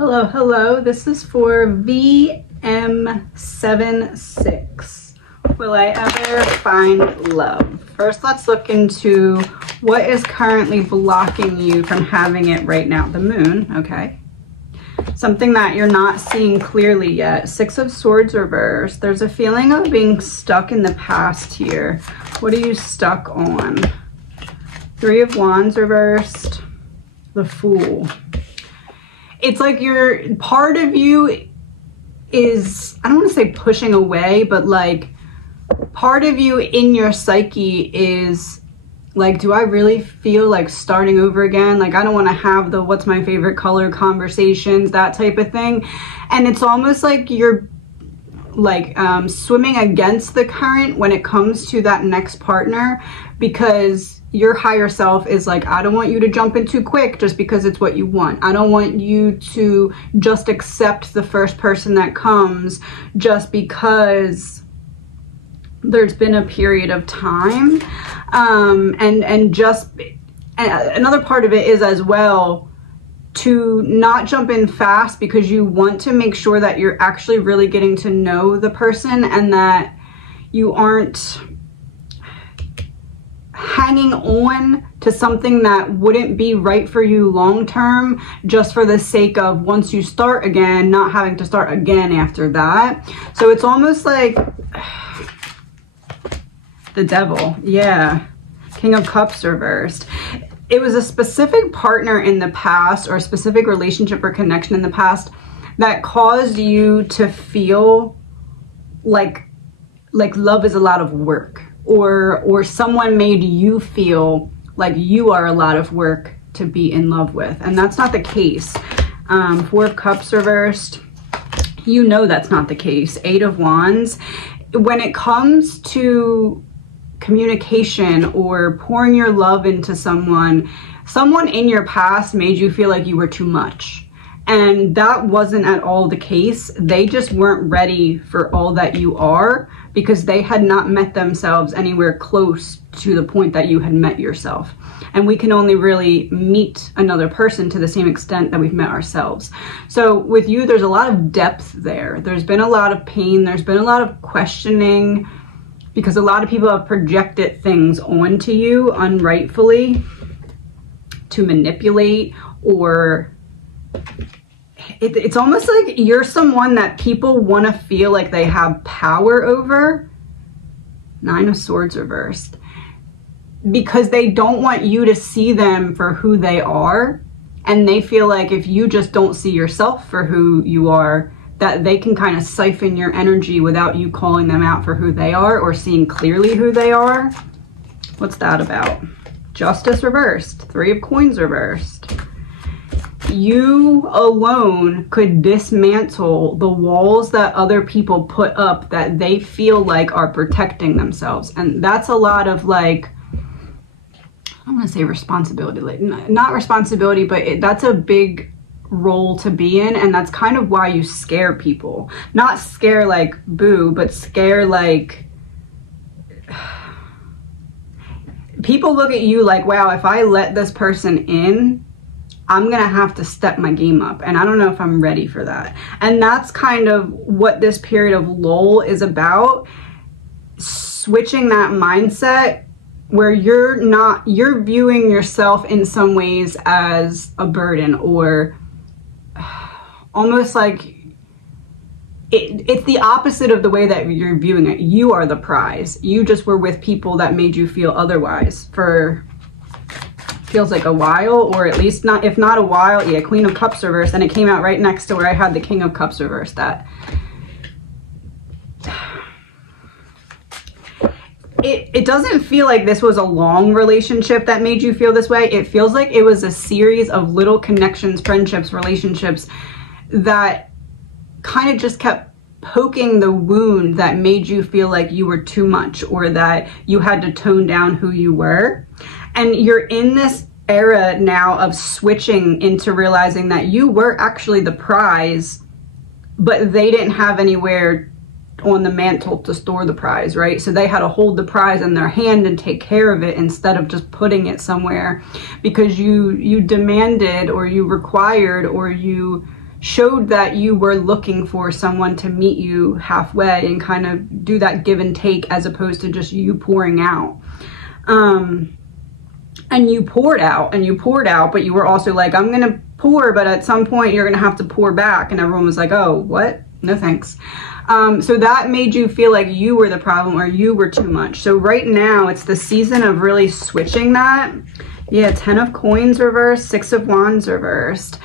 Hello, hello. This is for VM76. Will I ever find love? First, let's look into what is currently blocking you from having it right now. The moon, okay. Something that you're not seeing clearly yet. Six of Swords reversed. There's a feeling of being stuck in the past here. What are you stuck on? Three of Wands reversed. The Fool. It's like part of you is, I don't want to say pushing away, but like part of you in your psyche is like, do I really feel like starting over again? Like, I don't want to have the what's my favorite color conversations, that type of thing. And it's almost like you're like swimming against the current when it comes to that next partner, because your higher self is like, I don't want you to jump in too quick just because it's what you want. I don't want you to just accept the first person that comes just because there's been a period of time. And another part of it is as well to not jump in fast, because you want to make sure that you're actually really getting to know the person and that you aren't hanging on to something that wouldn't be right for you long term, just for the sake of once you start again, not having to start again after that. So it's almost like the Devil. Yeah. King of Cups reversed. It was a specific partner in the past, or a specific relationship or connection in the past, that caused you to feel like love is a lot of work, or someone made you feel like you are a lot of work to be in love with. And that's not the case. Four of Cups reversed. You know that's not the case. Eight of Wands. When it comes to communication or pouring your love into someone in your past made you feel like you were too much. And that wasn't at all the case. They just weren't ready for all that you are, because they had not met themselves anywhere close to the point that you had met yourself. And we can only really meet another person to the same extent that we've met ourselves. So with you, there's a lot of depth there. There's been a lot of pain. There's been a lot of questioning, because a lot of people have projected things onto you unrightfully to manipulate, or it's almost like you're someone that people want to feel like they have power over. Nine of Swords reversed. Because they don't want you to see them for who they are. And they feel like if you just don't see yourself for who you are, that they can kind of siphon your energy without you calling them out for who they are or seeing clearly who they are. What's that about? Justice reversed. Three of Coins reversed. You alone could dismantle the walls that other people put up that they feel like are protecting themselves. And that's a lot of like, I don't want to say responsibility, like not responsibility, but that's a big role to be in. And that's kind of why you scare people. Not scare like boo, but scare like people look at you like, wow, if I let this person in, I'm gonna have to step my game up, and I don't know if I'm ready for that. And that's kind of what this period of lull is about. Switching that mindset where you're viewing yourself in some ways as a burden, or almost like it's the opposite of the way that you're viewing it. You are the prize. You just were with people that made you feel otherwise for feels like a while, or at least not, if not a while. Yeah, Queen of Cups reversed, and it came out right next to where I had the King of Cups reversed at. It doesn't feel like this was a long relationship that made you feel this way. It feels like it was a series of little connections, friendships, relationships that kind of just kept poking the wound that made you feel like you were too much, or that you had to tone down who you were. And you're in this era now of switching into realizing that you were actually the prize, but they didn't have anywhere on the mantle to store the prize, right? So they had to hold the prize in their hand and take care of it instead of just putting it somewhere, because you demanded, or you required, or you showed that you were looking for someone to meet you halfway and kind of do that give and take, as opposed to just you pouring out. And you poured out and you poured out, but you were also like, I'm going to pour, but at some point you're going to have to pour back. And everyone was like, oh, what? No, thanks. So that made you feel like you were the problem or you were too much. So right now it's the season of really switching that. Yeah, 10 of Coins reversed, 6 of Wands reversed.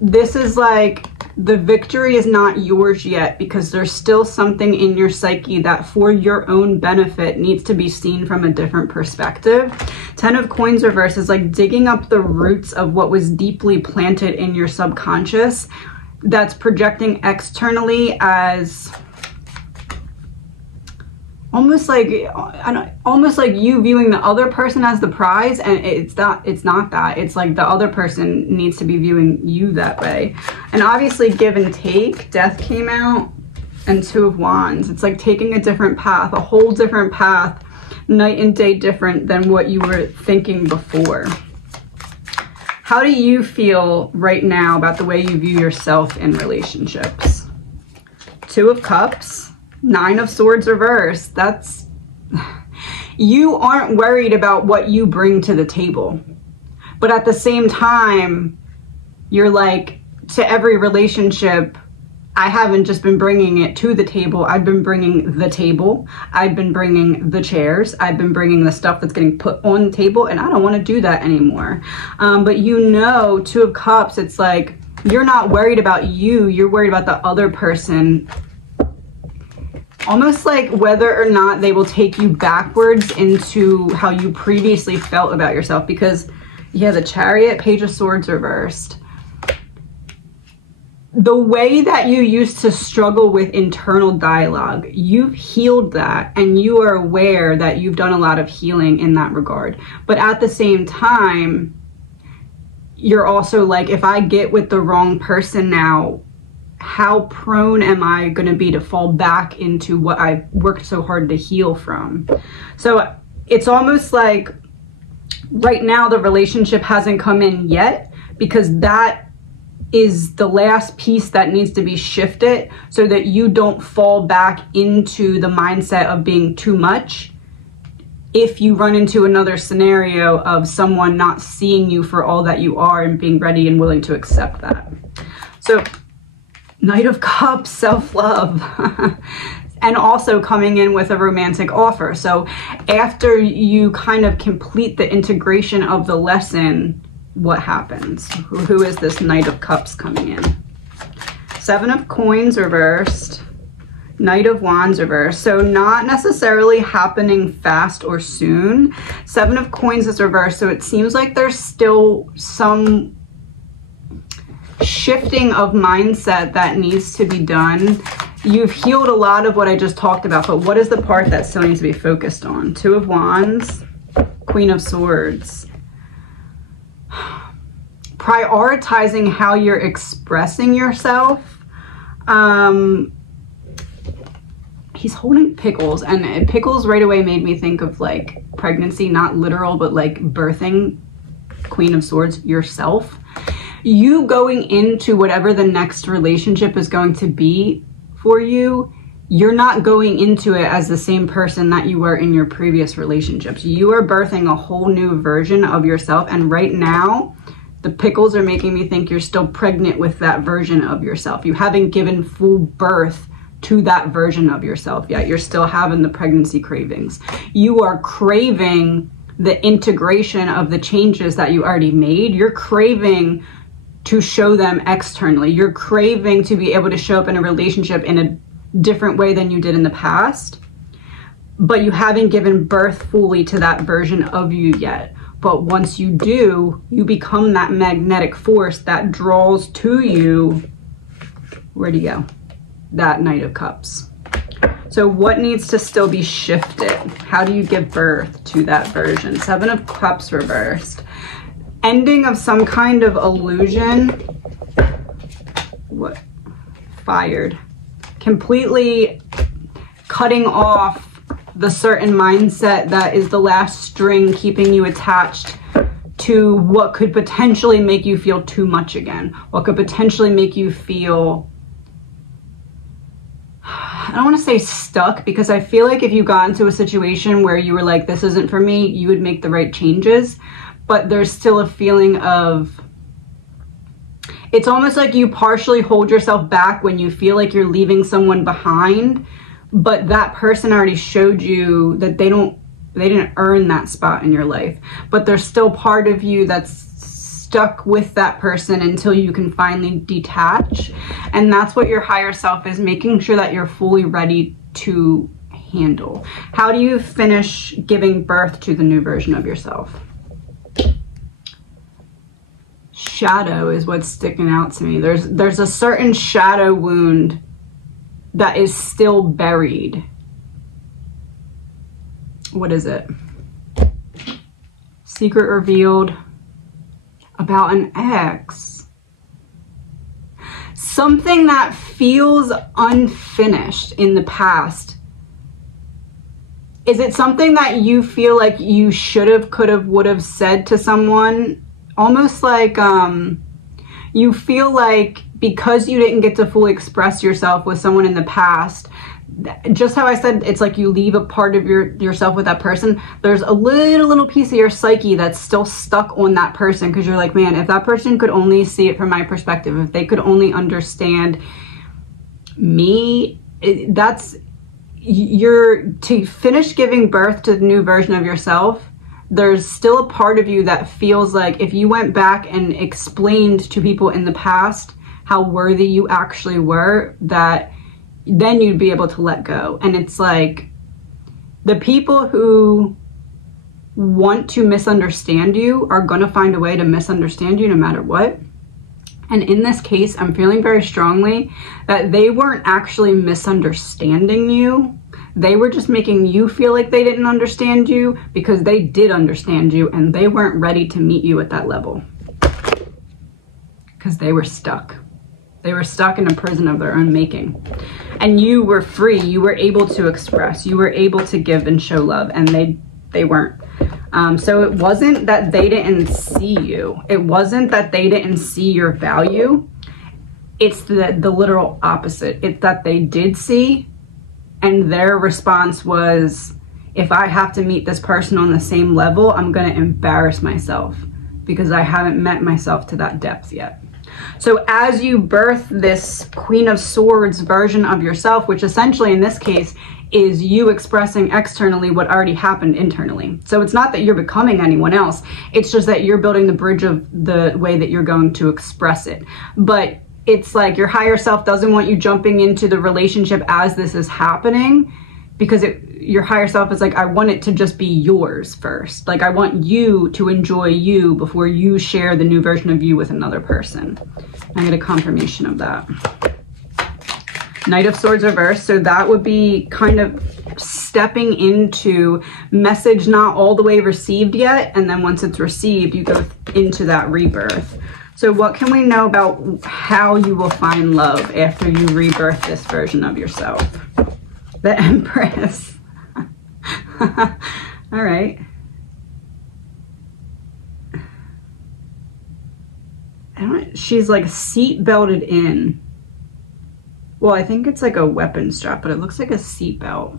This is like, the victory is not yours yet, because there's still something in your psyche that for your own benefit needs to be seen from a different perspective. 10 of Coins reverse is like digging up the roots of what was deeply planted in your subconscious that's projecting externally as almost like you viewing the other person as the prize, and it's not that. It's like the other person needs to be viewing you that way. And obviously give and take, Death came out, and 2 of Wands. It's like taking a different path, a whole different path, night and day different than what you were thinking before. How do you feel right now about the way you view yourself in relationships? 2 of Cups, 9 of Swords reversed. That's, you aren't worried about what you bring to the table. But at the same time, you're like, to every relationship, I haven't just been bringing it to the table. I've been bringing the table. I've been bringing the chairs. I've been bringing the stuff that's getting put on the table, and I don't want to do that anymore. But you know, 2 of Cups, it's like, you're not worried about you. You're worried about the other person. Almost like whether or not they will take you backwards into how you previously felt about yourself. Because, yeah, the Chariot, Page of Swords reversed. The way that you used to struggle with internal dialogue, you've healed that, and you are aware that you've done a lot of healing in that regard. But at the same time, you're also like, if I get with the wrong person now, how prone am I going to be to fall back into what I've worked so hard to heal from? So it's almost like right now the relationship hasn't come in yet, because that is the last piece that needs to be shifted so that you don't fall back into the mindset of being too much if you run into another scenario of someone not seeing you for all that you are and being ready and willing to accept that. So Knight of Cups, self-love. And also coming in with a romantic offer. So after you kind of complete the integration of the lesson, what happens? Who is this Knight of Cups coming in? 7 of Coins reversed. Knight of Wands reversed. So not necessarily happening fast or soon. 7 of Coins is reversed. So it seems like there's still some shifting of mindset that needs to be done. You've healed a lot of what I just talked about, but what is the part that still needs to be focused on? 2 of Wands, Queen of Swords. Prioritizing how you're expressing yourself. He's holding pickles, and pickles right away made me think of like pregnancy, not literal, but like birthing, Queen of Swords, yourself. You going into whatever the next relationship is going to be for you, you're not going into it as the same person that you were in your previous relationships. You are birthing a whole new version of yourself, and right now, the pickles are making me think you're still pregnant with that version of yourself. You haven't given full birth to that version of yourself yet. You're still having the pregnancy cravings. You are craving the integration of the changes that you already made. You're craving to show them externally. You're craving to be able to show up in a relationship in a different way than you did in the past, but you haven't given birth fully to that version of you yet. But once you do, you become that magnetic force that draws to you, where'd you go? That Knight of Cups. So what needs to still be shifted? How do you give birth to that version? 7 of Cups reversed. Ending of some kind of illusion. What? Fired. Completely cutting off the certain mindset that is the last string keeping you attached to what could potentially make you feel too much again, what could potentially make you feel, I don't want to say stuck, because I feel like if you got into a situation where you were like, this isn't for me, you would make the right changes, but there's still a feeling of, it's almost like you partially hold yourself back when you feel like you're leaving someone behind, but that person already showed you that they didn't earn that spot in your life, but there's still part of you that's stuck with that person until you can finally detach. And that's what your higher self is, making sure that you're fully ready to handle. How do you finish giving birth to the new version of yourself? Shadow is what's sticking out to me. There's a certain shadow wound that is still buried. What is it? Secret revealed about an ex. Something that feels unfinished in the past. Is it something that you feel like you should have, could have, would have said to someone? Almost like you feel like because you didn't get to fully express yourself with someone in the past, just how I said, it's like you leave a part of yourself with that person. There's a little piece of your psyche that's still stuck on that person, because you're like, man, if that person could only see it from my perspective, if they could only understand me, to finish giving birth to the new version of yourself, there's still a part of you that feels like if you went back and explained to people in the past how worthy you actually were, that then you'd be able to let go. And it's like the people who want to misunderstand you are going to find a way to misunderstand you no matter what. And in this case, I'm feeling very strongly that they weren't actually misunderstanding you. They were just making you feel like they didn't understand you, because they did understand you and they weren't ready to meet you at that level. Because they were stuck. They were stuck in a prison of their own making. And you were free. You were able to express. You were able to give and show love, and they weren't. So it wasn't that they didn't see you. It wasn't that they didn't see your value. It's the literal opposite. It's that they did see, and their response was, if I have to meet this person on the same level, I'm going to embarrass myself because I haven't met myself to that depth yet. So as you birth this Queen of Swords version of yourself, which essentially in this case is you expressing externally what already happened internally. So it's not that you're becoming anyone else. It's just that you're building the bridge of the way that you're going to express it. But it's like your higher self doesn't want you jumping into the relationship as this is happening, because your higher self is like, I want it to just be yours first. Like, I want you to enjoy you before you share the new version of you with another person. I get a confirmation of that. Knight of Swords reversed. So that would be kind of stepping into message not all the way received yet. And then once it's received, you go into that rebirth. So what can we know about how you will find love after you rebirth this version of yourself? The Empress. All right. She's like seat belted in. Well, I think it's like a weapon strap, but it looks like a seat belt.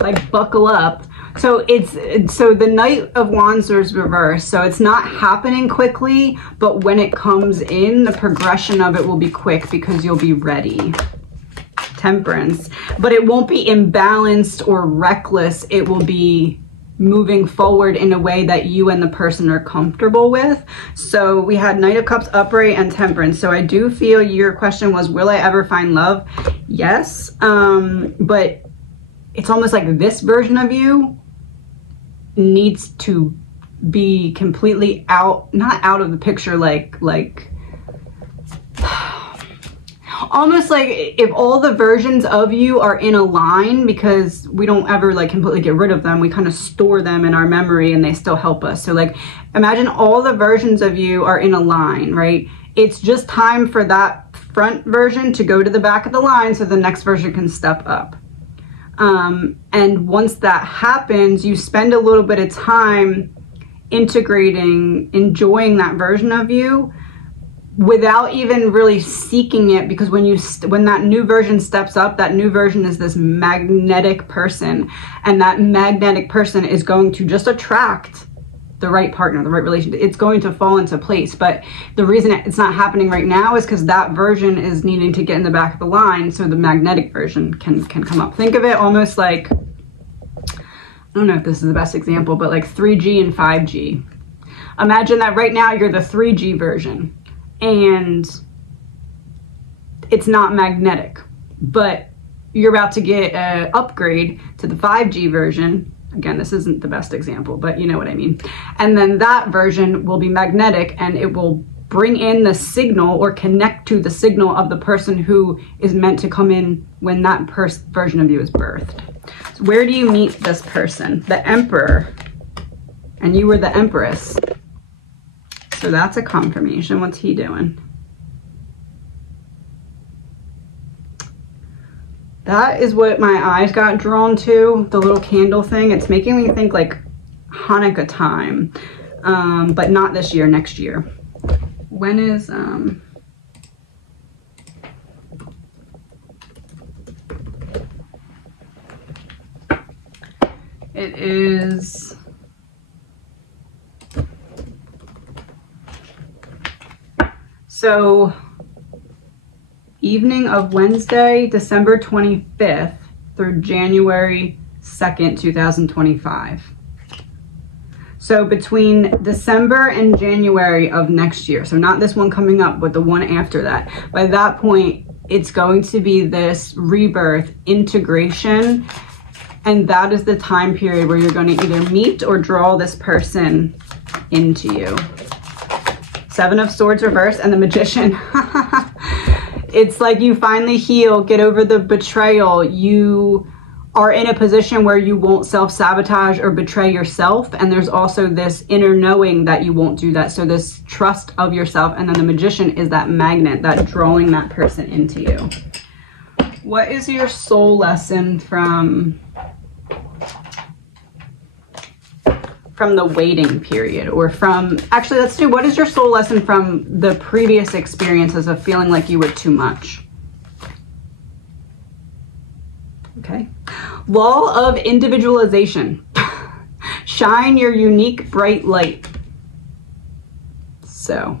Like, buckle up. So the Knight of Wands is reversed. So it's not happening quickly, but when it comes in, the progression of it will be quick because you'll be ready. Temperance. But it won't be imbalanced or reckless. It will be moving forward in a way that you and the person are comfortable with. So we had Knight of Cups upright and Temperance. So I do feel your question was, will I ever find love? Yes. But it's almost like this version of you needs to be completely not out of the picture, like almost like if all the versions of you are in a line, because we don't ever like completely get rid of them, we kind of store them in our memory and they still help us. So like, imagine all the versions of you are in a line, right? It's just time for that front version to go to the back of the line so the next version can step up. And once that happens, you spend a little bit of time integrating, enjoying that version of you without even really seeking it, because when that new version steps up, that new version is this magnetic person, and that magnetic person is going to just attract the right partner, the right relationship. It's going to fall into place. But the reason it's not happening right now is because that version is needing to get in the back of the line so the magnetic version can come up. Think of it almost like, I don't know if this is the best example, but like 3G and 5G. Imagine that right now you're the 3G version and it's not magnetic, but you're about to get an upgrade to the 5G version. Again, this isn't the best example, but you know what I mean. And then that version will be magnetic, and it will bring in the signal or connect to the signal of the person who is meant to come in when that version of you is birthed. So where do you meet this person? The Emperor, and you were the Empress. So that's a confirmation. What's he doing? That is what my eyes got drawn to, the little candle thing. It's making me think like Hanukkah time, but not this year, next year. When is, it is, so evening of Wednesday, December 25th through January 2nd, 2025. So between December and January of next year, so not this one coming up, but the one after that, by that point, it's going to be this rebirth, integration, and that is the time period where you're going to either meet or draw this person into you. Seven of Swords reversed and the Magician. It's like you finally heal, get over the betrayal. You are in a position where you won't self-sabotage or betray yourself. And there's also this inner knowing that you won't do that. So this trust of yourself. And then the Magician is that magnet, that drawing that person into you. What is your soul lesson from the waiting period, or from, actually let's do, what is your soul lesson from the previous experiences of feeling like you were too much? Okay. Law of individualization. Shine your unique bright light. So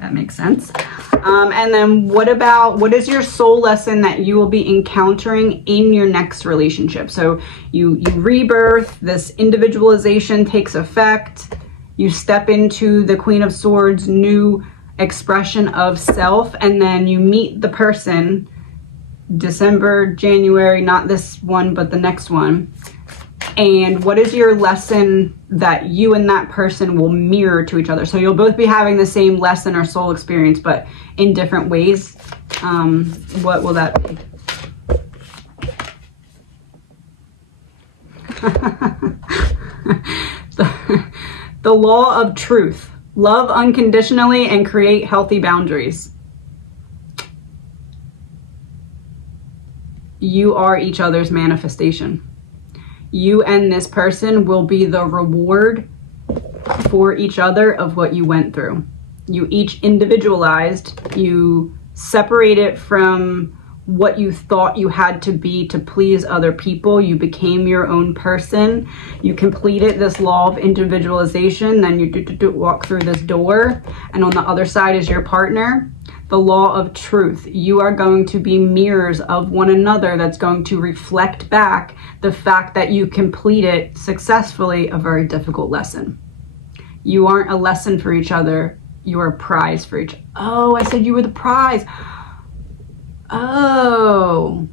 that makes sense. And then what is your soul lesson that you will be encountering in your next relationship? So you rebirth, this individualization takes effect. You step into the Queen of Swords, new expression of self, and then you meet the person December, January, not this one, but the next one. And what is your lesson that you and that person will mirror to each other? So you'll both be having the same lesson or soul experience, but in different ways. What will that be? The law of truth. Love unconditionally and create healthy boundaries. You are each other's manifestation. You and this person will be the reward for each other of what you went through. You each individualized, you separated from what you thought you had to be to please other people. You became your own person. You completed this law of individualization. Then you walk through this door, and on the other side is your partner. The law of truth. You are going to be mirrors of one another that's going to reflect back the fact that you completed successfully a very difficult lesson. You aren't a lesson for each other. You are a prize for each other. Oh, I said you were the prize. Oh,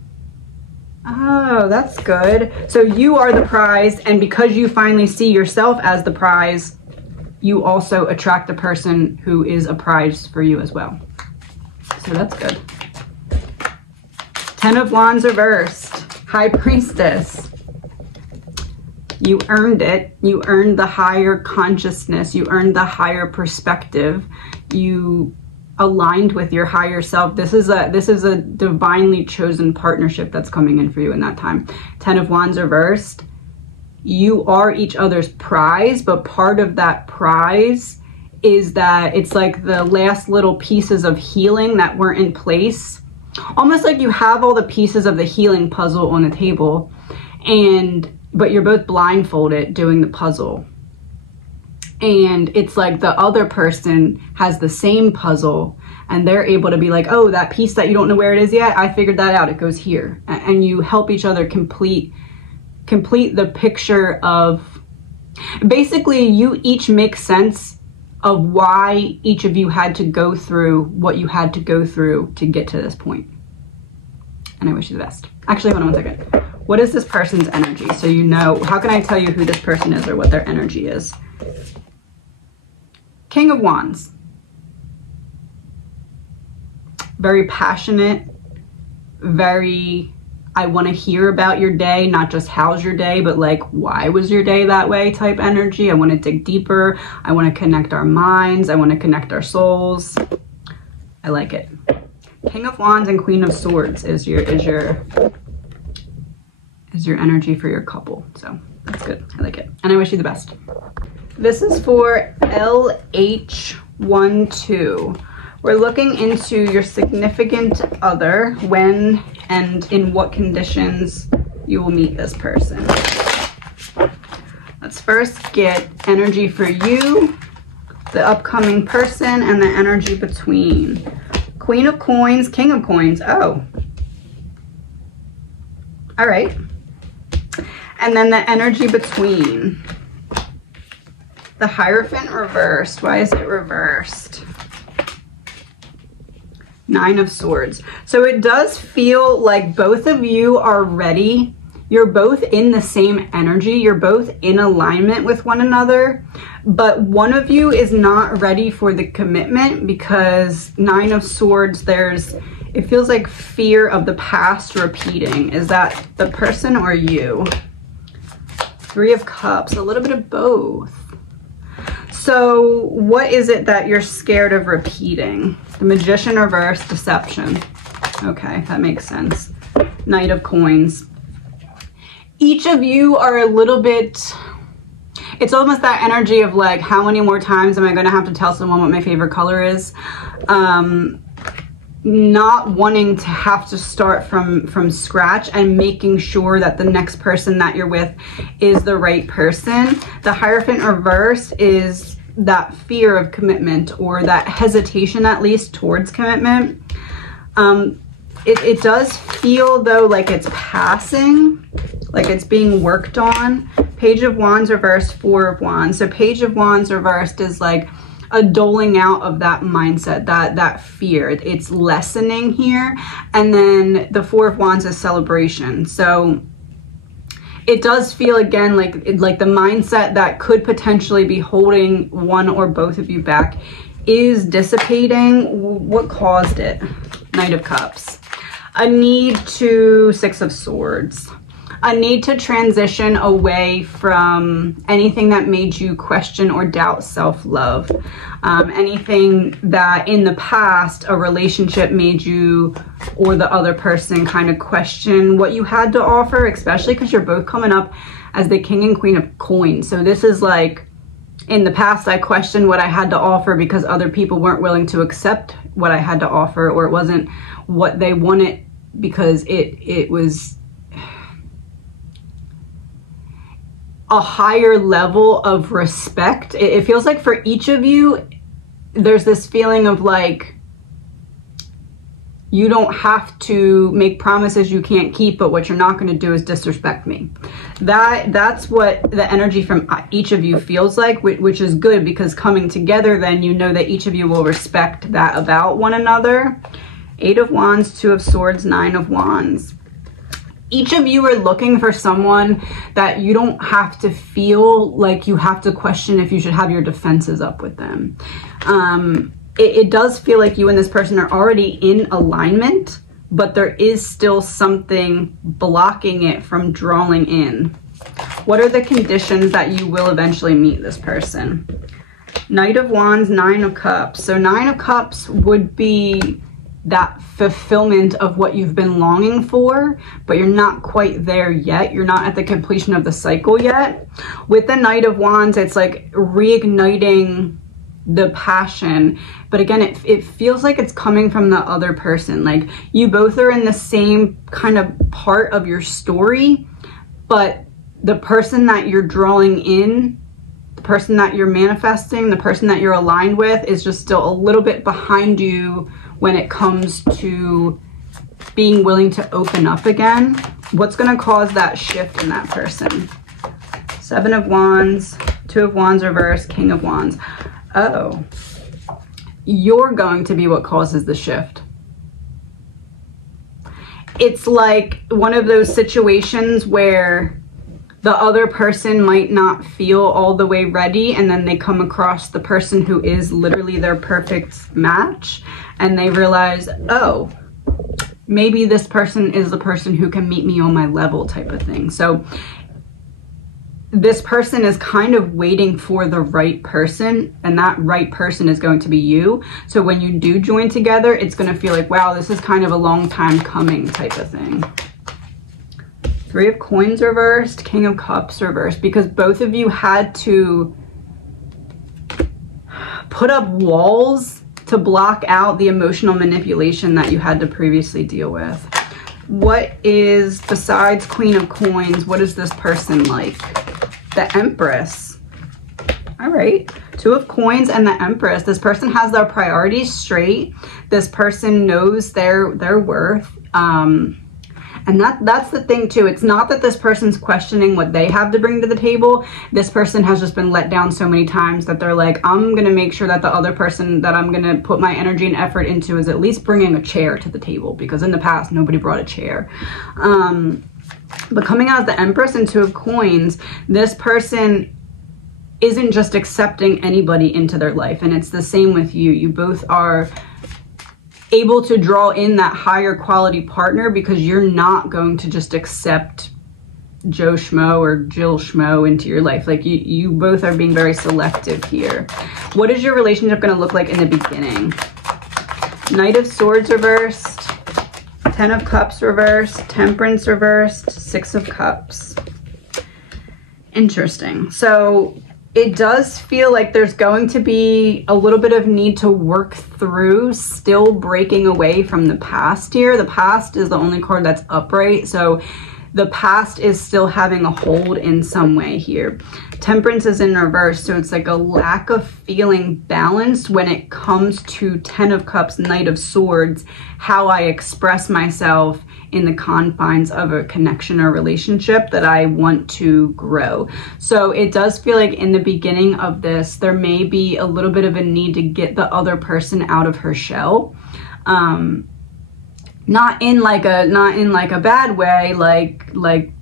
that's good. So you are the prize, and because you finally see yourself as the prize, you also attract the person who is a prize for you as well. So that's good. Ten of Wands reversed. High Priestess. You earned it. You earned the higher consciousness. You earned the higher perspective. You aligned with your higher self. This is a divinely chosen partnership that's coming in for you in that time. Ten of Wands reversed. you are each other's prize, but part of that prize is that it's like the last little pieces of healing that weren't in place. Almost like you have all the pieces of the healing puzzle on the table, but you're both blindfolded doing the puzzle. And it's like the other person has the same puzzle and they're able to be like, oh, that piece that you don't know where it is yet, I figured that out, it goes here. And you help each other complete the picture of, basically you each make sense of why each of you had to go through what you had to go through to get to this point. And I wish you the best. Actually, hold on 1 second. What is this person's energy? So you know, how can I tell you who this person is or what their energy is? King of Wands. Very passionate, very, I want to hear about your day, not just how's your day, but like, why was your day that way type energy. I want to dig deeper. I want to connect our minds. I want to connect our souls. I like it. King of Wands and Queen of Swords is your energy for your couple. So that's good. I like it. And I wish you the best. This is for LH12. We're looking into your significant other, when and in what conditions you will meet this person. Let's first get energy for you, the upcoming person, and the energy between. Queen of Coins, King of Coins. Oh. All right. And then the energy between. The Hierophant reversed. Why is it reversed? 9 of Swords. So it does feel like both of you are ready. You're both in the same energy. You're both in alignment with one another. But one of you is not ready for the commitment because 9 of Swords, it feels like fear of the past repeating. Is that the person or you? 3 of Cups, a little bit of both. So what is it that you're scared of repeating? The Magician reverse, deception. Okay, that makes sense. Knight of Coins. Each of you are a little bit, it's almost that energy of like, how many more times am I going to have to tell someone what my favorite color is? Not wanting to have to start from scratch and making sure that the next person that you're with is the right person. The Hierophant reverse is that fear of commitment, or that hesitation at least towards commitment. It does feel though like it's passing, like it's being worked on. Page of Wands reversed, 4 of Wands. So Page of Wands reversed is like a doling out of that mindset, that fear. It's lessening here. And then the 4 of Wands is celebration. So it does feel again like the mindset that could potentially be holding one or both of you back is dissipating. What caused it? Knight of Cups. A need to, 6 of Swords. A need to transition away from anything that made you question or doubt self-love. Anything that in the past a relationship made you or the other person kind of question what you had to offer, especially because you're both coming up as the King and Queen of Coins. So this is like, in the past I questioned what I had to offer because other people weren't willing to accept what I had to offer, or it wasn't what they wanted because it was a higher level of respect. It feels like for each of you, there's this feeling of like, you don't have to make promises you can't keep, but what you're not going to do is disrespect me. That's what the energy from each of you feels like, which is good, because coming together, then you know that each of you will respect that about one another. 8 of Wands, 2 of Swords, 9 of Wands. Each of you are looking for someone that you don't have to feel like you have to question if you should have your defenses up with them. It does feel like you and this person are already in alignment, but there is still something blocking it from drawing in. What are the conditions that you will eventually meet this person? Knight of Wands, 9 of Cups. So 9 of Cups would be that fulfillment of what you've been longing for, but you're not quite there yet. You're not at the completion of the cycle yet. With the Knight of Wands, it's like reigniting the passion, but again, it feels like it's coming from the other person. Like you both are in the same kind of part of your story, but the person that you're drawing in, the person that you're manifesting, the person that you're aligned with is just still a little bit behind you when it comes to being willing to open up again. What's going to cause that shift in that person? 7 of Wands, 2 of Wands reverse, King of Wands. Oh, you're going to be what causes the shift. It's like one of those situations where the other person might not feel all the way ready, and then they come across the person who is literally their perfect match, and they realize, oh, maybe this person is the person who can meet me on my level, type of thing. So this person is kind of waiting for the right person, and that right person is going to be you. So when you do join together, it's going to feel like, wow, this is kind of a long time coming, type of thing. 3 of Coins reversed, King of Cups reversed, because both of you had to put up walls to block out the emotional manipulation that you had to previously deal with. What is, besides Queen of Coins, what is this person like? The Empress. All right. 2 of Coins and the Empress. This person has their priorities straight. This person knows their worth. And that's the thing too. It's not that this person's questioning what they have to bring to the table. This person has just been let down so many times that they're like, I'm going to make sure that the other person that I'm going to put my energy and effort into is at least bringing a chair to the table, because in the past, nobody brought a chair. But coming out as the Empress and 2 of Coins, this person isn't just accepting anybody into their life. And it's the same with you. You both are able to draw in that higher quality partner because you're not going to just accept Joe Schmo or Jill Schmo into your life. Like you both are being very selective here. What is your relationship going to look like in the beginning? Knight of Swords reversed, 10 of Cups reversed, Temperance reversed, 6 of Cups. Interesting. So it does feel like there's going to be a little bit of need to work through still breaking away from the past here. The past is the only card that's upright. So the past is still having a hold in some way here. Temperance is in reverse, so it's like a lack of feeling balanced when it comes to 10 of Cups, Knight of Swords, how I express myself in the confines of a connection or relationship that I want to grow. So it does feel like in the beginning of this, there may be a little bit of a need to get the other person out of her shell. Not in like a bad way, like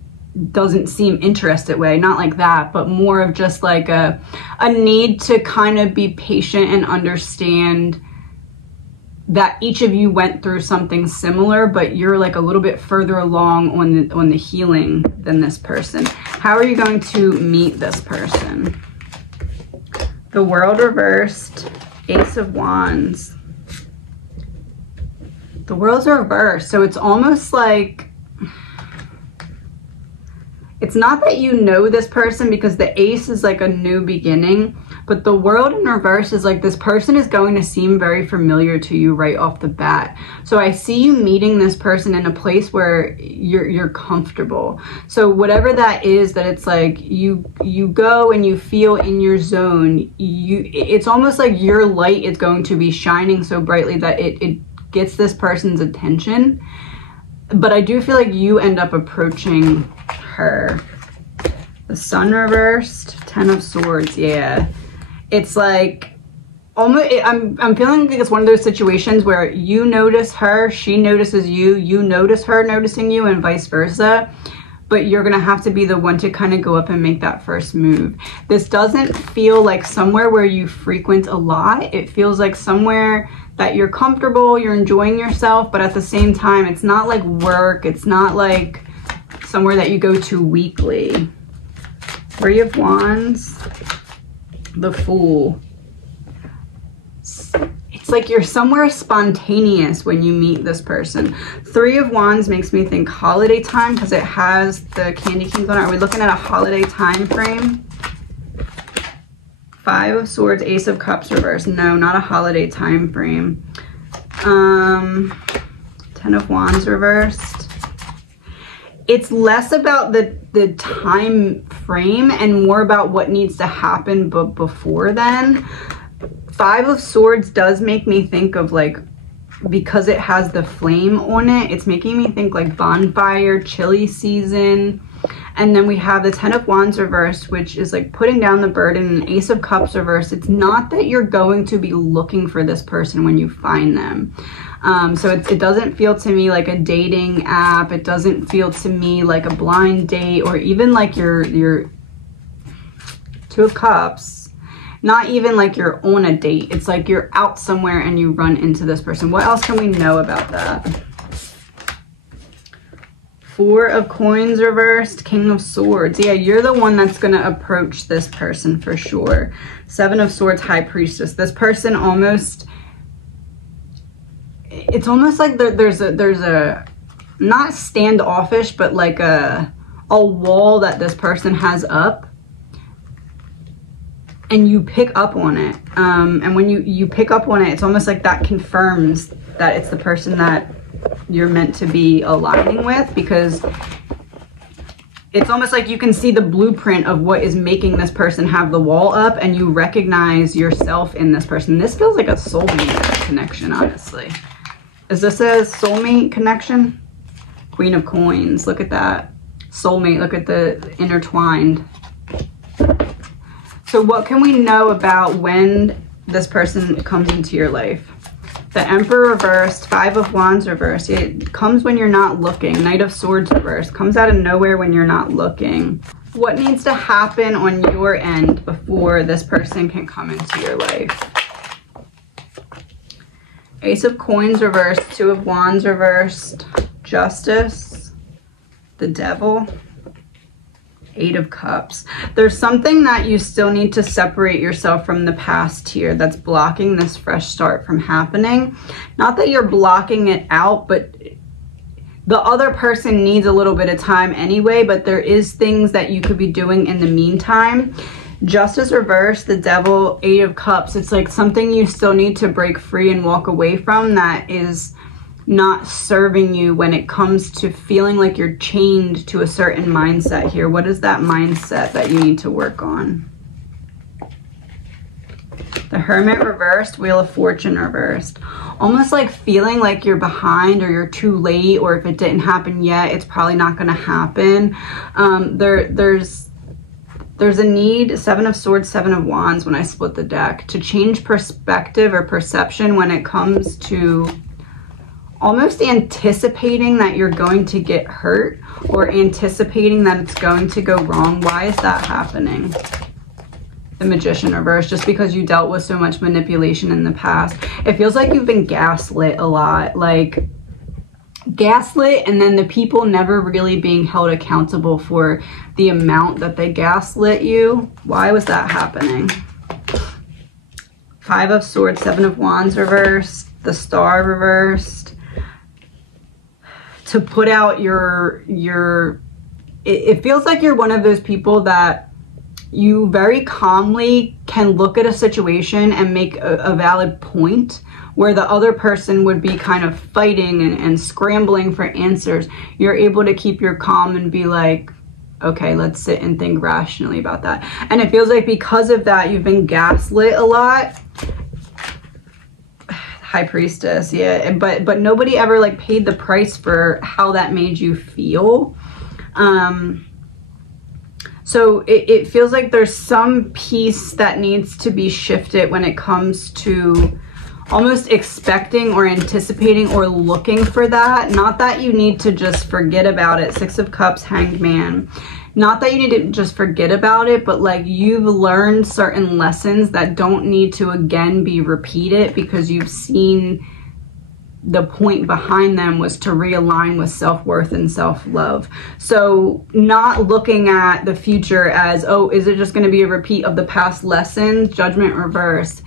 doesn't seem interested way, not like that, but more of just like a need to kind of be patient and understand that each of you went through something similar, but you're like a little bit further along on the healing than this person. How are you going to meet this person? The World reversed, Ace of Wands. The World's reversed, so it's almost like, it's not that you know this person because the Ace is like a new beginning, but the World in reverse is like this person is going to seem very familiar to you right off the bat. So I see you meeting this person in a place where you're comfortable. So whatever that is, that it's like you go and you feel in your zone, it's almost like your light is going to be shining so brightly that it gets this person's attention. But I do feel like you end up approaching her. The Sun reversed, 10 of Swords. Yeah, it's like almost, I'm feeling like it's one of those situations where you notice her, she notices you, you notice her noticing you, and vice versa. But you're gonna have to be the one to kind of go up and make that first move. This doesn't feel like somewhere where you frequent a lot. It feels like somewhere that you're comfortable, you're enjoying yourself, but at the same time, it's not like work. It's not like somewhere that you go to weekly. 3 of Wands, the Fool. It's like you're somewhere spontaneous when you meet this person. Three of Wands makes me think holiday time because it has the candy canes on it. Are we looking at a holiday time frame? Five of Swords, Ace of Cups reversed. No, not a holiday time frame. 10 of Wands reversed. It's less about the time frame and more about what needs to happen before then. Five of Swords does make me think of like, because it has the flame on it, it's making me think like bonfire, chilly season. And then we have the 10 of Wands reversed, which is like putting down the burden, and Ace of Cups reversed. It's not that you're going to be looking for this person when you find them. So it doesn't feel to me like a dating app. It doesn't feel to me like a blind date, or even like your Two of Cups. Not even like you're on a date. It's like you're out somewhere and you run into this person. What else can we know about that? Four of Coins reversed, King of Swords. Yeah, you're the one that's going to approach this person for sure. Seven of Swords, High Priestess. This person almost, it's almost like there's a not standoffish, but like a wall that this person has up. And you pick up on it. And when you pick up on it, it's almost like that confirms that it's the person that you're meant to be aligning with, because it's almost like you can see the blueprint of what is making this person have the wall up, and you recognize yourself in this person. This feels like a soulmate connection, honestly. Is this a soulmate connection? Queen of Coins, look at that. Soulmate, look at the intertwined. So what can we know about when this person comes into your life? The Emperor reversed, Five of Wands reversed. It comes when you're not looking. Knight of Swords reversed. Comes out of nowhere when you're not looking. What needs to happen on your end before this person can come into your life? Ace of Coins reversed, Two of Wands reversed, Justice, the Devil, Eight of Cups. There's something that you still need to separate yourself from the past here that's blocking this fresh start from happening. Not that you're blocking it out, but the other person needs a little bit of time anyway, but there is things that you could be doing in the meantime. Justice reversed, the Devil, Eight of Cups. It's like something you still need to break free and walk away from that is not serving you when it comes to feeling like you're chained to a certain mindset here. What is that mindset that you need to work on? The Hermit reversed, Wheel of Fortune reversed. Almost like feeling like you're behind or you're too late, or if it didn't happen yet, it's probably not going to happen. There's a need, Seven of Swords, Seven of Wands, when I split the deck, to change perspective or perception when it comes to almost anticipating that you're going to get hurt or anticipating that it's going to go wrong. Why is that happening? The Magician reverse, just because you dealt with so much manipulation in the past. It feels like you've been gaslit a lot, like gaslit, and then the people never really being held accountable for the amount that they gaslit you. Why was that happening? Five of Swords, Seven of Wands reversed, the Star reversed. To put out it feels like you're one of those people that you very calmly can look at a situation and make a valid point, where the other person would be kind of fighting and scrambling for answers. You're able to keep your calm and be like, okay, let's sit and think rationally about that. And it feels like because of that, you've been gaslit a lot. High Priestess, yeah, but nobody ever like paid the price for how that made you feel. So it feels like there's some piece that needs to be shifted when it comes to almost expecting or anticipating or looking for that. Not that you need to just forget about it. Six of Cups, Hanged Man. Not that you need to just forget about it, but like you've learned certain lessons that don't need to again be repeated, because you've seen the point behind them was to realign with self-worth and self-love. So not looking at the future as, oh, is it just going to be a repeat of the past lessons? Judgment reversed.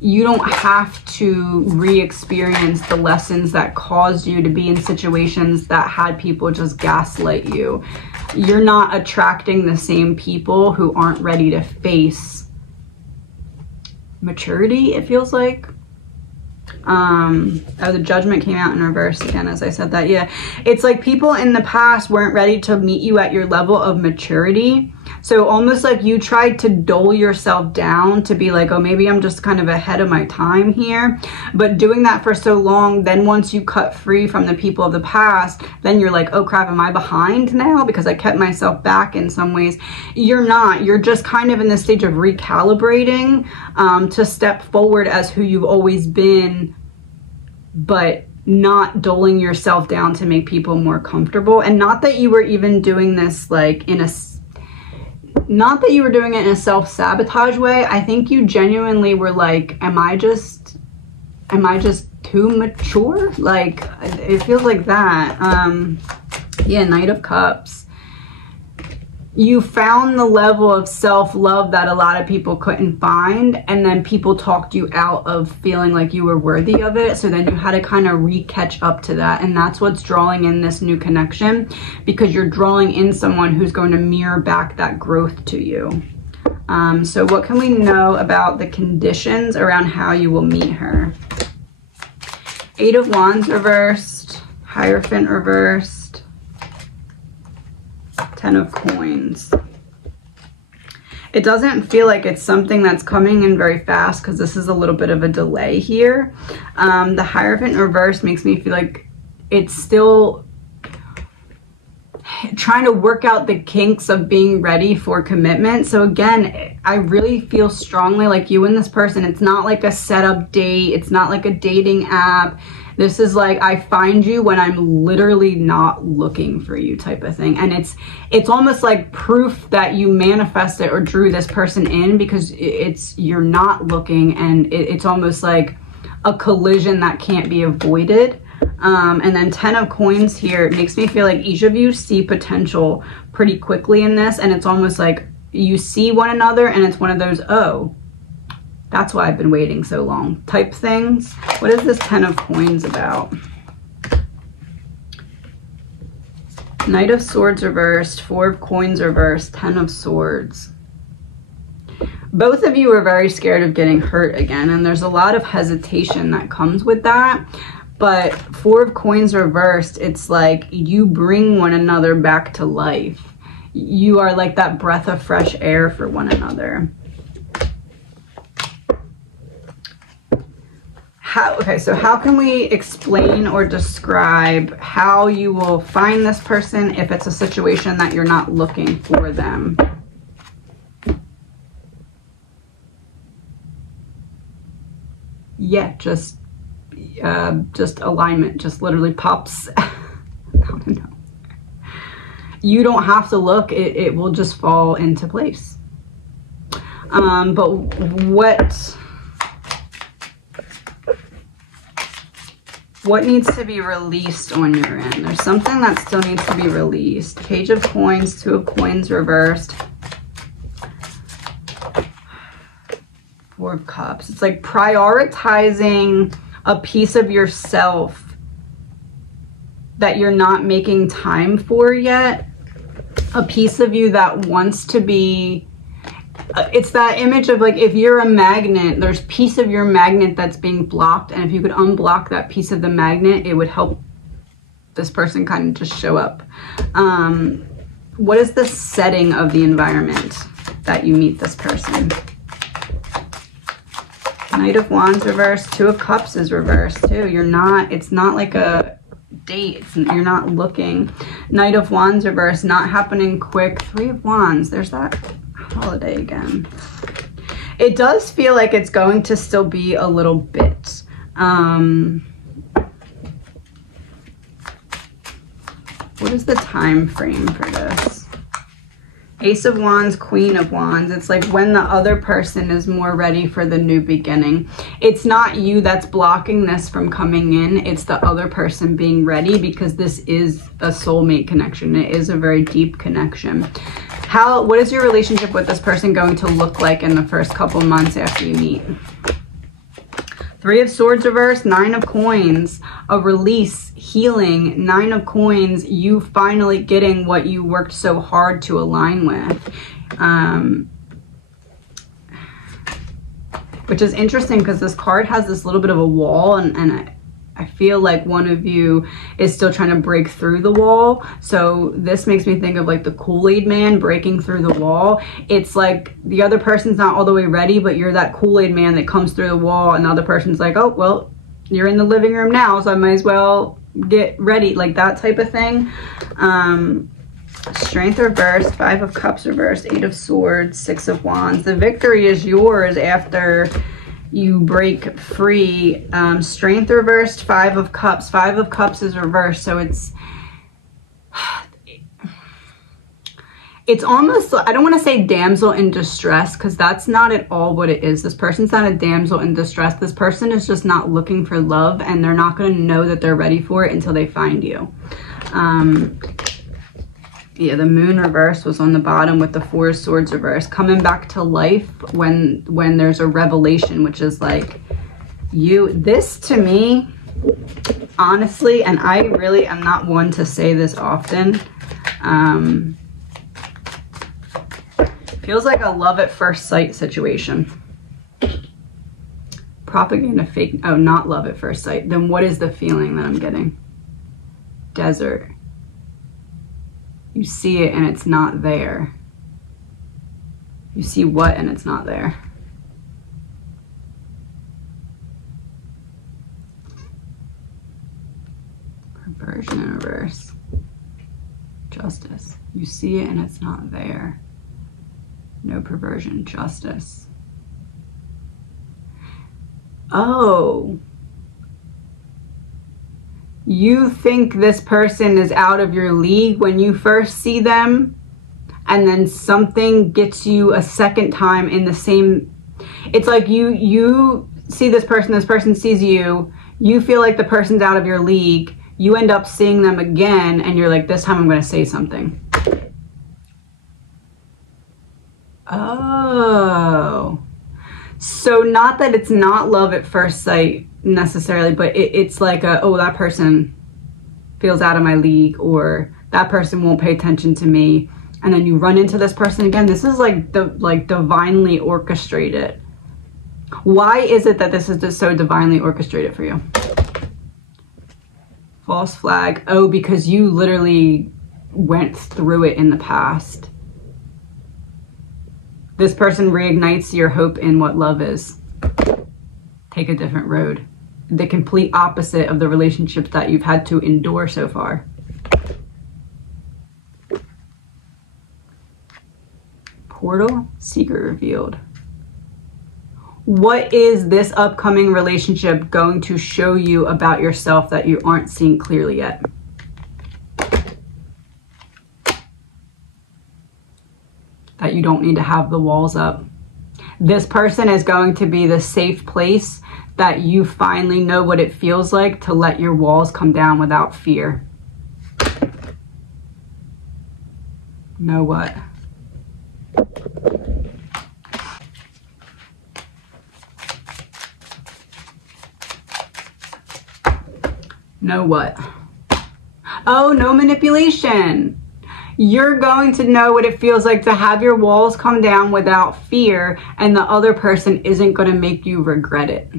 you don't have to re-experience the lessons that caused you to be in situations that had people just gaslight you. You're not attracting the same people who aren't ready to face maturity, it feels like. Oh, the Judgment came out in reverse again as I said that. Yeah, it's like people in the past weren't ready to meet you at your level of maturity. So almost like you tried to dull yourself down to be like, oh, maybe I'm just kind of ahead of my time here. But doing that for so long, then once you cut free from the people of the past, then you're like, oh crap, am I behind now because I kept myself back in some ways? You're not. You're just kind of in the stage of recalibrating to step forward as who you've always been, but not dulling yourself down to make people more comfortable. And not that you were even doing this like in a, not that you were doing it in a self-sabotage way. I think you genuinely were like, am I just too mature? Like, it feels like that. Yeah, Knight of Cups. You found the level of self-love that a lot of people couldn't find, and then people talked you out of feeling like you were worthy of it. So then you had to kind of re-catch up to that, and that's what's drawing in this new connection, because you're drawing in someone who's going to mirror back that growth to you. So what can we know about the conditions around how you will meet her? 8 of Wands reversed, Hierophant reversed, 10 of Coins. It doesn't feel like it's something that's coming in very fast because this is a little bit of a delay here. The Hierophant reverse makes me feel like it's still trying to work out the kinks of being ready for commitment. So again, I really feel strongly like you and this person, it's not like a setup date. It's not like a dating app. This is like, I find you when I'm literally not looking for you type of thing. And it's almost like proof that you manifested or drew this person in, because you're not looking, and it's almost like a collision that can't be avoided. And then 10 of Coins here, it makes me feel like each of you see potential pretty quickly in this. And it's almost like you see one another and it's one of those, oh, that's why I've been waiting so long type things. What is this 10 of Coins about? Knight of Swords reversed, 4 of Coins reversed, 10 of Swords. Both of you are very scared of getting hurt again, and there's a lot of hesitation that comes with that. But 4 of Coins reversed, it's like you bring one another back to life. You are like that breath of fresh air for one another. Okay, so how can we explain or describe how you will find this person if it's a situation that you're not looking for them? Yeah, just alignment just literally pops. I don't know. You don't have to look, it will just fall into place. But what needs to be released on your end? There's something that still needs to be released. Page of Coins, 2 of Coins reversed, 4 of Cups. It's like prioritizing a piece of yourself that you're not making time for yet. A piece of you that wants to be, it's that image of like, if you're a magnet, there's a piece of your magnet that's being blocked, and if you could unblock that piece of the magnet, it would help this person kind of just show up. What is the setting of the environment that you meet this person? Knight of Wands reversed, 2 of Cups is reversed too. It's not like a date. You're not looking. Knight of Wands reversed, not happening quick. 3 of Wands, there's that holiday again. It does feel like it's going to still be a little bit. What is the time frame for this? Ace of Wands, Queen of Wands. It's like when the other person is more ready for the new beginning. It's not you that's blocking this from coming in. It's the other person being ready, because this is a soulmate connection. It is a very deep connection. What is your relationship with this person going to look like in the first couple months after you meet? Three of Swords reversed, Nine of Coins, a release, healing, Nine of Coins, you finally getting what you worked so hard to align with. Which is interesting because this card has this little bit of a wall, and I feel like one of you is still trying to break through the wall. So this makes me think of like the Kool-Aid man breaking through the wall. It's like the other person's not all the way ready, but you're that Kool-Aid man that comes through the wall, and the other person's like, oh, well, you're in the living room now, so I might as well get ready, like that type of thing. Strength reversed, Five of Cups reversed, Eight of Swords, Six of Wands. The victory is yours after you break free. Strength reversed, Five of Cups. Five of Cups is reversed, so it's almost, I don't want to say damsel in distress, because that's not at all what it is. This person's not a damsel in distress. This person is just not looking for love, and they're not going to know that they're ready for it until they find you. Yeah, the Moon reverse was on the bottom with the Four of Swords reverse. Coming back to life when there's a revelation, which is like this to me, honestly, and I really am not one to say this often, feels like a love at first sight situation. Propaganda fake, oh, not love at first sight. Then what is the feeling that I'm getting? Desert. You see it and it's not there. You see what and it's not there? Perversion in reverse. Justice. You see it and it's not there. No perversion. Justice. Oh. You think this person is out of your league when you first see them, and then something gets you a second time in the same, it's like you see this person sees you, you feel like the person's out of your league, you end up seeing them again, and you're like, this time I'm going to say something. Oh. So not that it's not love at first sight necessarily, but it's like oh, that person feels out of my league, or that person won't pay attention to me, and then you run into this person again. This is like divinely orchestrated. Why is it that this is just so divinely orchestrated for you? False flag. Oh, because you literally went through it in the past. This person reignites your hope in what love is. Take a different road. The complete opposite of the relationships that you've had to endure so far. Portal, secret revealed. What is this upcoming relationship going to show you about yourself that you aren't seeing clearly yet? That you don't need to have the walls up. This person is going to be the safe place that you finally know what it feels like to let your walls come down without fear. Know what? Know what? Oh, no manipulation. You're going to know what it feels like to have your walls come down without fear, and the other person isn't going to make you regret it.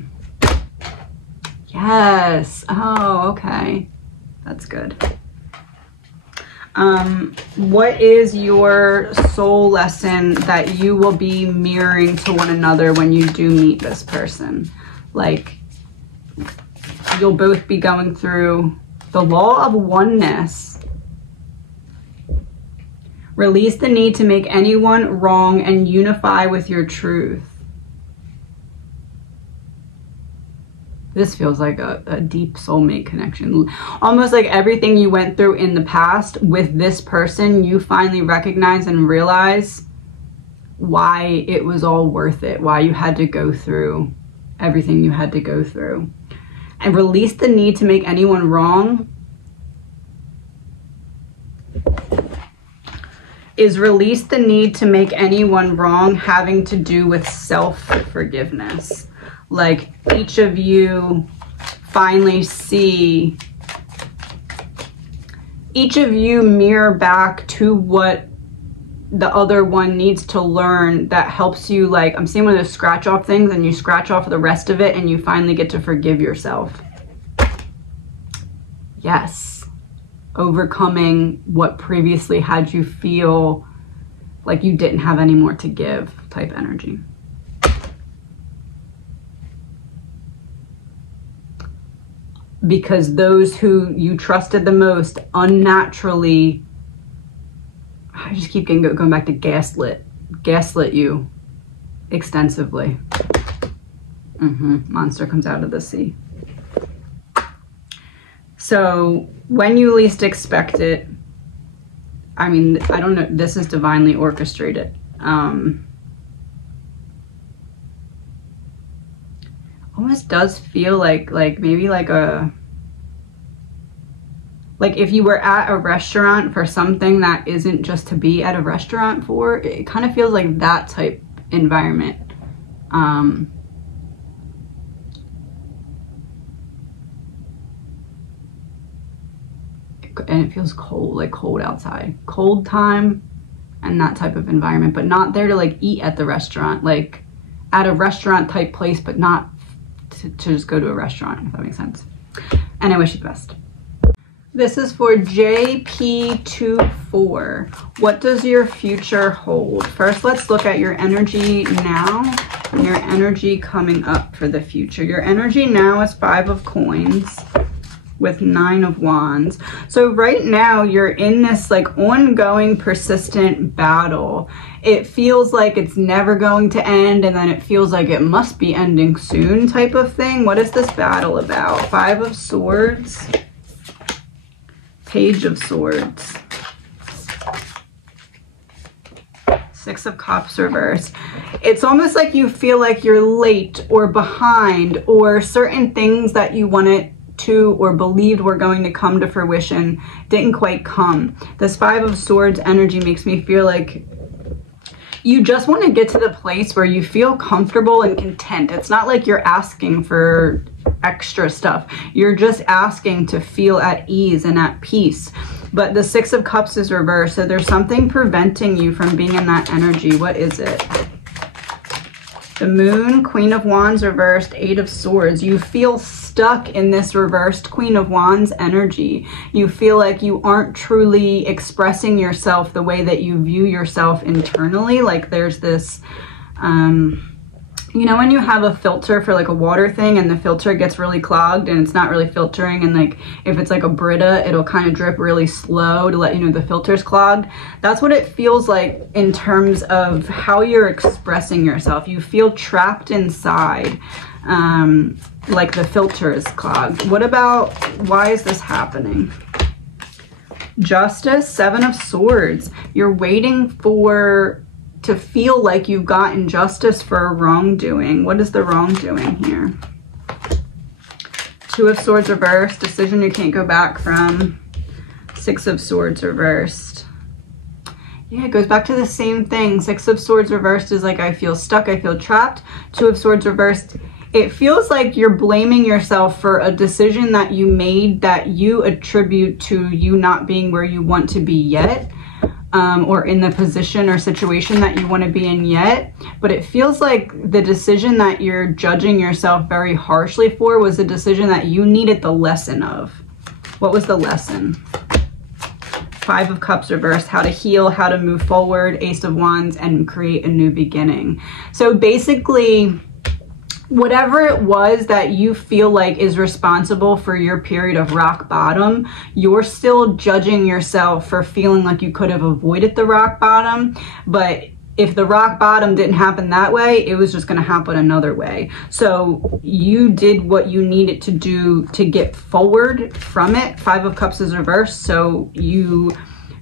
Yes. Oh, okay. That's good. What is your soul lesson that you will be mirroring to one another when you do meet this person? Like, you'll both be going through the law of oneness. Release the need to make anyone wrong and unify with your truth. This feels like a deep soulmate connection. Almost like everything you went through in the past with this person, you finally recognize and realize why it was all worth it, why you had to go through everything you had to go through. And release the need to make anyone wrong is release the need to make anyone wrong having to do with self-forgiveness. like each of you finally see, each of you mirror back to what the other one needs to learn that helps you, like, I'm seeing one of those scratch off things, and you scratch off the rest of it and you finally get to forgive yourself. Yes. Overcoming what previously had you feel like you didn't have any more to give type energy. Because those who you trusted the most unnaturally, I just keep going back to gaslit you extensively. Monster comes out of the sea. So when you least expect it, I mean, I don't know, this is divinely orchestrated. Almost does feel like maybe like if you were at a restaurant for something that isn't just to be at a restaurant for, it kind of feels like that type environment. And it feels cold, like cold outside, cold time and that type of environment, but not there to like eat at the restaurant, like at a restaurant type place, but not to just go to a restaurant, if that makes sense. And I wish you the best. This is for JP24. What does your future hold? First, let's look at your energy now and your energy coming up for the future. Your energy now is 5 of coins with 9 of wands. So right now you're in this like ongoing, persistent battle. It feels like it's never going to end, and then it feels like it must be ending soon type of thing. What is this battle about? 5 of swords. Page of Swords, 6 of Cups reversed. It's almost like you feel like you're late or behind, or certain things that you wanted to or believed were going to come to fruition didn't quite come. This 5 of Swords energy makes me feel like you just want to get to the place where you feel comfortable and content. It's not like you're asking for extra stuff. You're just asking to feel at ease and at peace. But the 6 of Cups is reversed, so there's something preventing you from being in that energy. What is it? The Moon, Queen of Wands reversed, 8 of Swords. You feel stuck in this reversed Queen of Wands energy. You feel like you aren't truly expressing yourself the way that you view yourself internally. Like there's this, you know, when you have a filter for like a water thing and the filter gets really clogged and it's not really filtering, and like if it's like a Brita, it'll kind of drip really slow to let you know the filter's clogged. That's what it feels like in terms of how you're expressing yourself. You feel trapped inside, like the filter is clogged. What about, why is this happening? Justice, 7 of Swords. You're waiting to feel like you've gotten justice for a wrongdoing. What is the wrongdoing here? 2 of Swords reversed, decision you can't go back from. 6 of Swords reversed. Yeah, it goes back to the same thing. 6 of Swords reversed is like, I feel stuck, I feel trapped. 2 of Swords reversed, it feels like you're blaming yourself for a decision that you made that you attribute to you not being where you want to be yet. Or in the position or situation that you want to be in yet. But it feels like the decision that you're judging yourself very harshly for was a decision that you needed the lesson of. What was the lesson? 5 of Cups reversed, how to heal, how to move forward, Ace of Wands, and create a new beginning. So basically, whatever it was that you feel like is responsible for your period of rock bottom, you're still judging yourself for feeling like you could have avoided the rock bottom. But if the rock bottom didn't happen that way, it was just going to happen another way. So you did what you needed to do to get forward from it. 5 of Cups is reversed, so you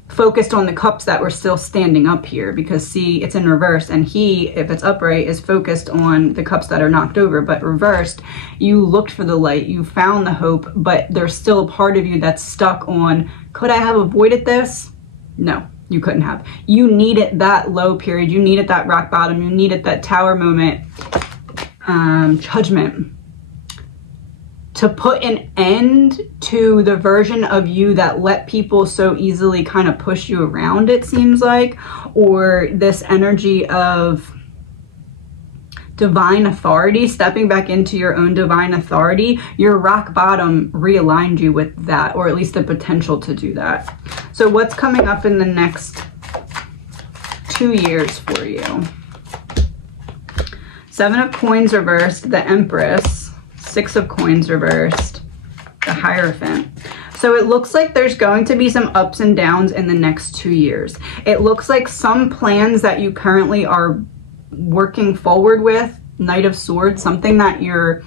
focused on the cups that were still standing up here, because see, it's in reverse, and he, if it's upright, is focused on the cups that are knocked over. But reversed, you looked for the light, you found the hope, but there's still a part of you that's stuck on, could I have avoided this? No, you couldn't have. You needed that low period, you needed that rock bottom, you needed that tower moment Judgment. To put an end to the version of you that let people so easily kind of push you around, it seems like, or this energy of divine authority, stepping back into your own divine authority. Your rock bottom realigned you with that, or at least the potential to do that. So what's coming up in the next 2 years for you? 7 of Coins reversed, the Empress, 6 of Coins reversed, the Hierophant. So it looks like there's going to be some ups and downs in the next 2 years. It looks like some plans that you currently are working forward with, Knight of Swords, something that you're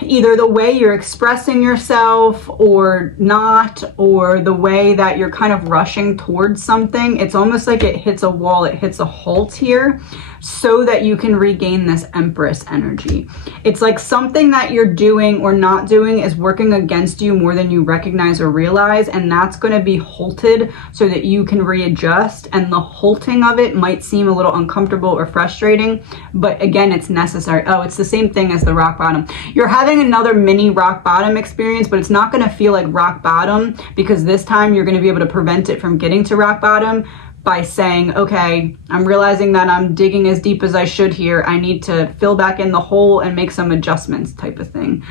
either the way you're expressing yourself or not, or the way that you're kind of rushing towards something. It's almost like it hits a wall, it hits a halt here, so that you can regain this Empress energy. It's like something that you're doing or not doing is working against you more than you recognize or realize, and that's going to be halted so that you can readjust. And the halting of it might seem a little uncomfortable or frustrating, but again, it's necessary. Oh, it's the same thing as the rock bottom. You're having another mini rock bottom experience, but it's not going to feel like rock bottom, because this time you're going to be able to prevent it from getting to rock bottom by saying, okay, I'm realizing that I'm digging as deep as I should here. I need to fill back in the hole and make some adjustments, type of thing.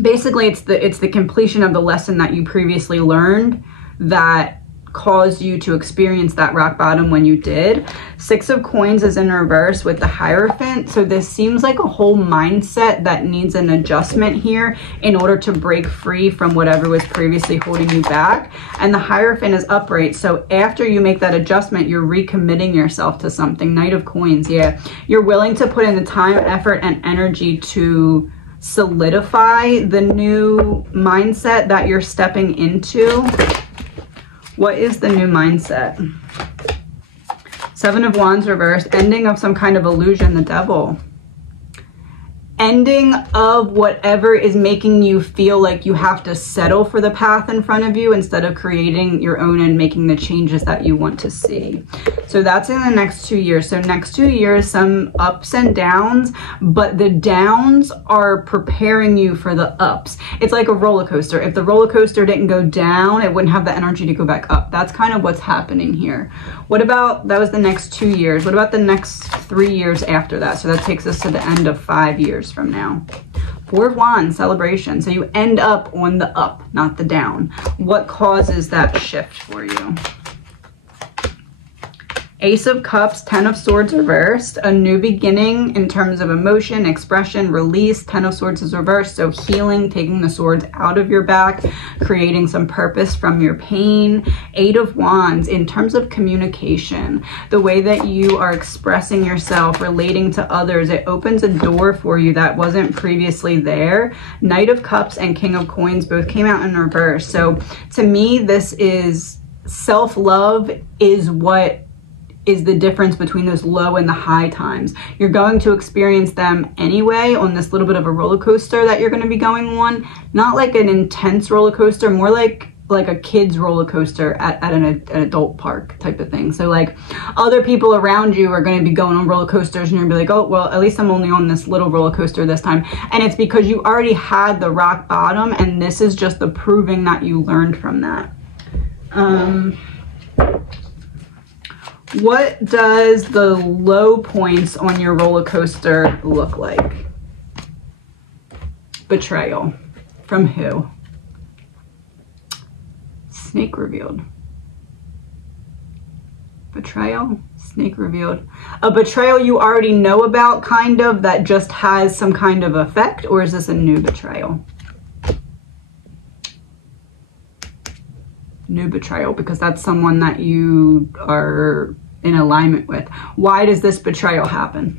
Basically, it's the completion of the lesson that you previously learned that caused you to experience that rock bottom when you did. 6 of Coins is in reverse with the Hierophant. So this seems like a whole mindset that needs an adjustment here in order to break free from whatever was previously holding you back. And the Hierophant is upright. So after you make that adjustment, you're recommitting yourself to something. Knight of Coins, yeah. You're willing to put in the time, effort, and energy to solidify the new mindset that you're stepping into. What is the new mindset? 7 of Wands reversed, ending of some kind of illusion, the Devil. Ending of whatever is making you feel like you have to settle for the path in front of you instead of creating your own and making the changes that you want to see. So that's in the next 2 years. So next 2 years, some ups and downs, but the downs are preparing you for the ups. It's like a roller coaster. If the roller coaster didn't go down, it wouldn't have the energy to go back up. That's kind of what's happening here. What about, that was the next 2 years. What about the next 3 years after that? So that takes us to the end of 5 years from now. 4 of Wands, celebration. So you end up on the up, not the down. What causes that shift for you? Ace of Cups, 10 of Swords reversed, a new beginning in terms of emotion, expression, release. 10 of Swords is reversed, so healing, taking the swords out of your back, creating some purpose from your pain. 8 of Wands, in terms of communication, the way that you are expressing yourself, relating to others, it opens a door for you that wasn't previously there. Knight of Cups and King of Coins both came out in reverse. So to me, this is self-love is what is the difference between those low and the high times. You're going to experience them anyway on this little bit of a roller coaster that you're going to be going on. Not like an intense roller coaster, more like a kid's roller coaster at an adult park type of thing. So like other people around you are going to be going on roller coasters and you're going to be like, oh, well, at least I'm only on this little roller coaster this time. And it's because you already had the rock bottom, and this is just the proving that you learned from that. What does the low points on your roller coaster look like? Betrayal. From who? Snake revealed. Betrayal, snake revealed. A betrayal you already know about, kind of, that just has some kind of effect, or is this a new betrayal? New betrayal, because that's someone that you are in alignment with. Why does this betrayal happen?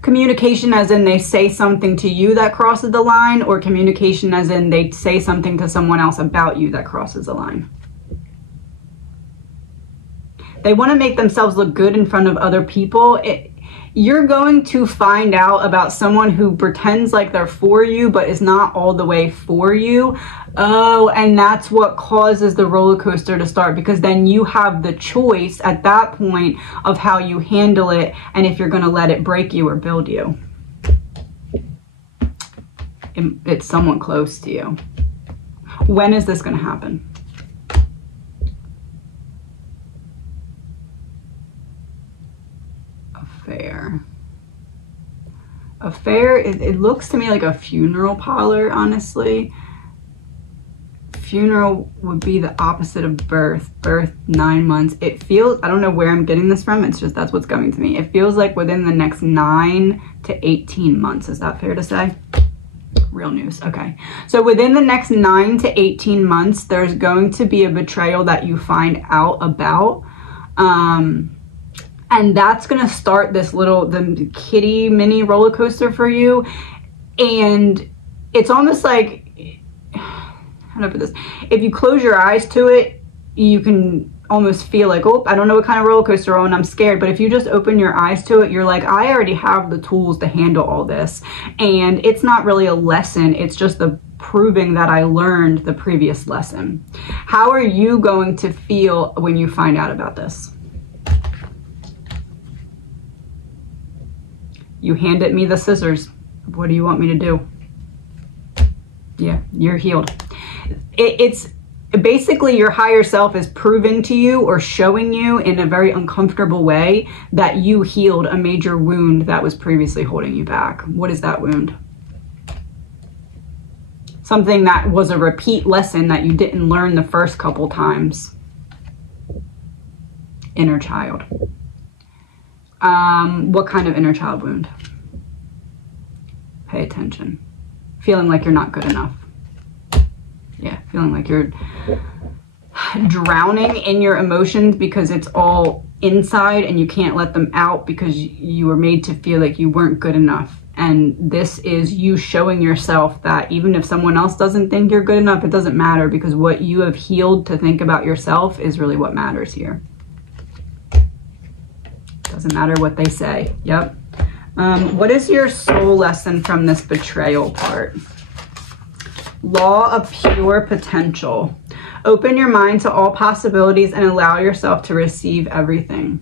Communication as in they say something to you that crosses the line, or communication as in they say something to someone else about you that crosses the line? They want to make themselves look good in front of other people. you're going to find out about someone who pretends like they're for you but is not all the way for you. Oh, and that's what causes the roller coaster to start, because then you have the choice at that point of how you handle it and if you're going to let it break you or build you. It's someone close to you. When is this going to happen? Affair, it looks to me like a funeral parlor, honestly. Funeral would be the opposite of birth. Birth, 9 months. It feels, I don't know where I'm getting this from, it's just that's what's coming to me. It feels like within the next 9 to 18 months. Is that fair to say? Real news. Okay. So within the next 9 to 18 months, there's going to be a betrayal that you find out about. And that's going to start this the kitty mini roller coaster for you. And it's almost like, how do I put this? If you close your eyes to it, you can almost feel like, oh, I don't know what kind of roller coaster we're on, I'm scared. But if you just open your eyes to it, you're like, I already have the tools to handle all this. And it's not really a lesson. It's just the proving that I learned the previous lesson. How are you going to feel when you find out about this? You handed me the scissors. What do you want me to do? Yeah, you're healed. It's basically your higher self is proving to you or showing you in a very uncomfortable way that you healed a major wound that was previously holding you back. What is that wound? Something that was a repeat lesson that you didn't learn the first couple times. Inner child. What kind of inner child wound? Pay attention. Feeling like you're not good enough. Yeah, feeling like you're drowning in your emotions because it's all inside and you can't let them out because you were made to feel like you weren't good enough. And this is you showing yourself that even if someone else doesn't think you're good enough, it doesn't matter, because what you have healed to think about yourself is really what matters here. Doesn't matter what they say. Yep. What is your soul lesson from this betrayal part? Law of pure potential. Open your mind to all possibilities and allow yourself to receive everything.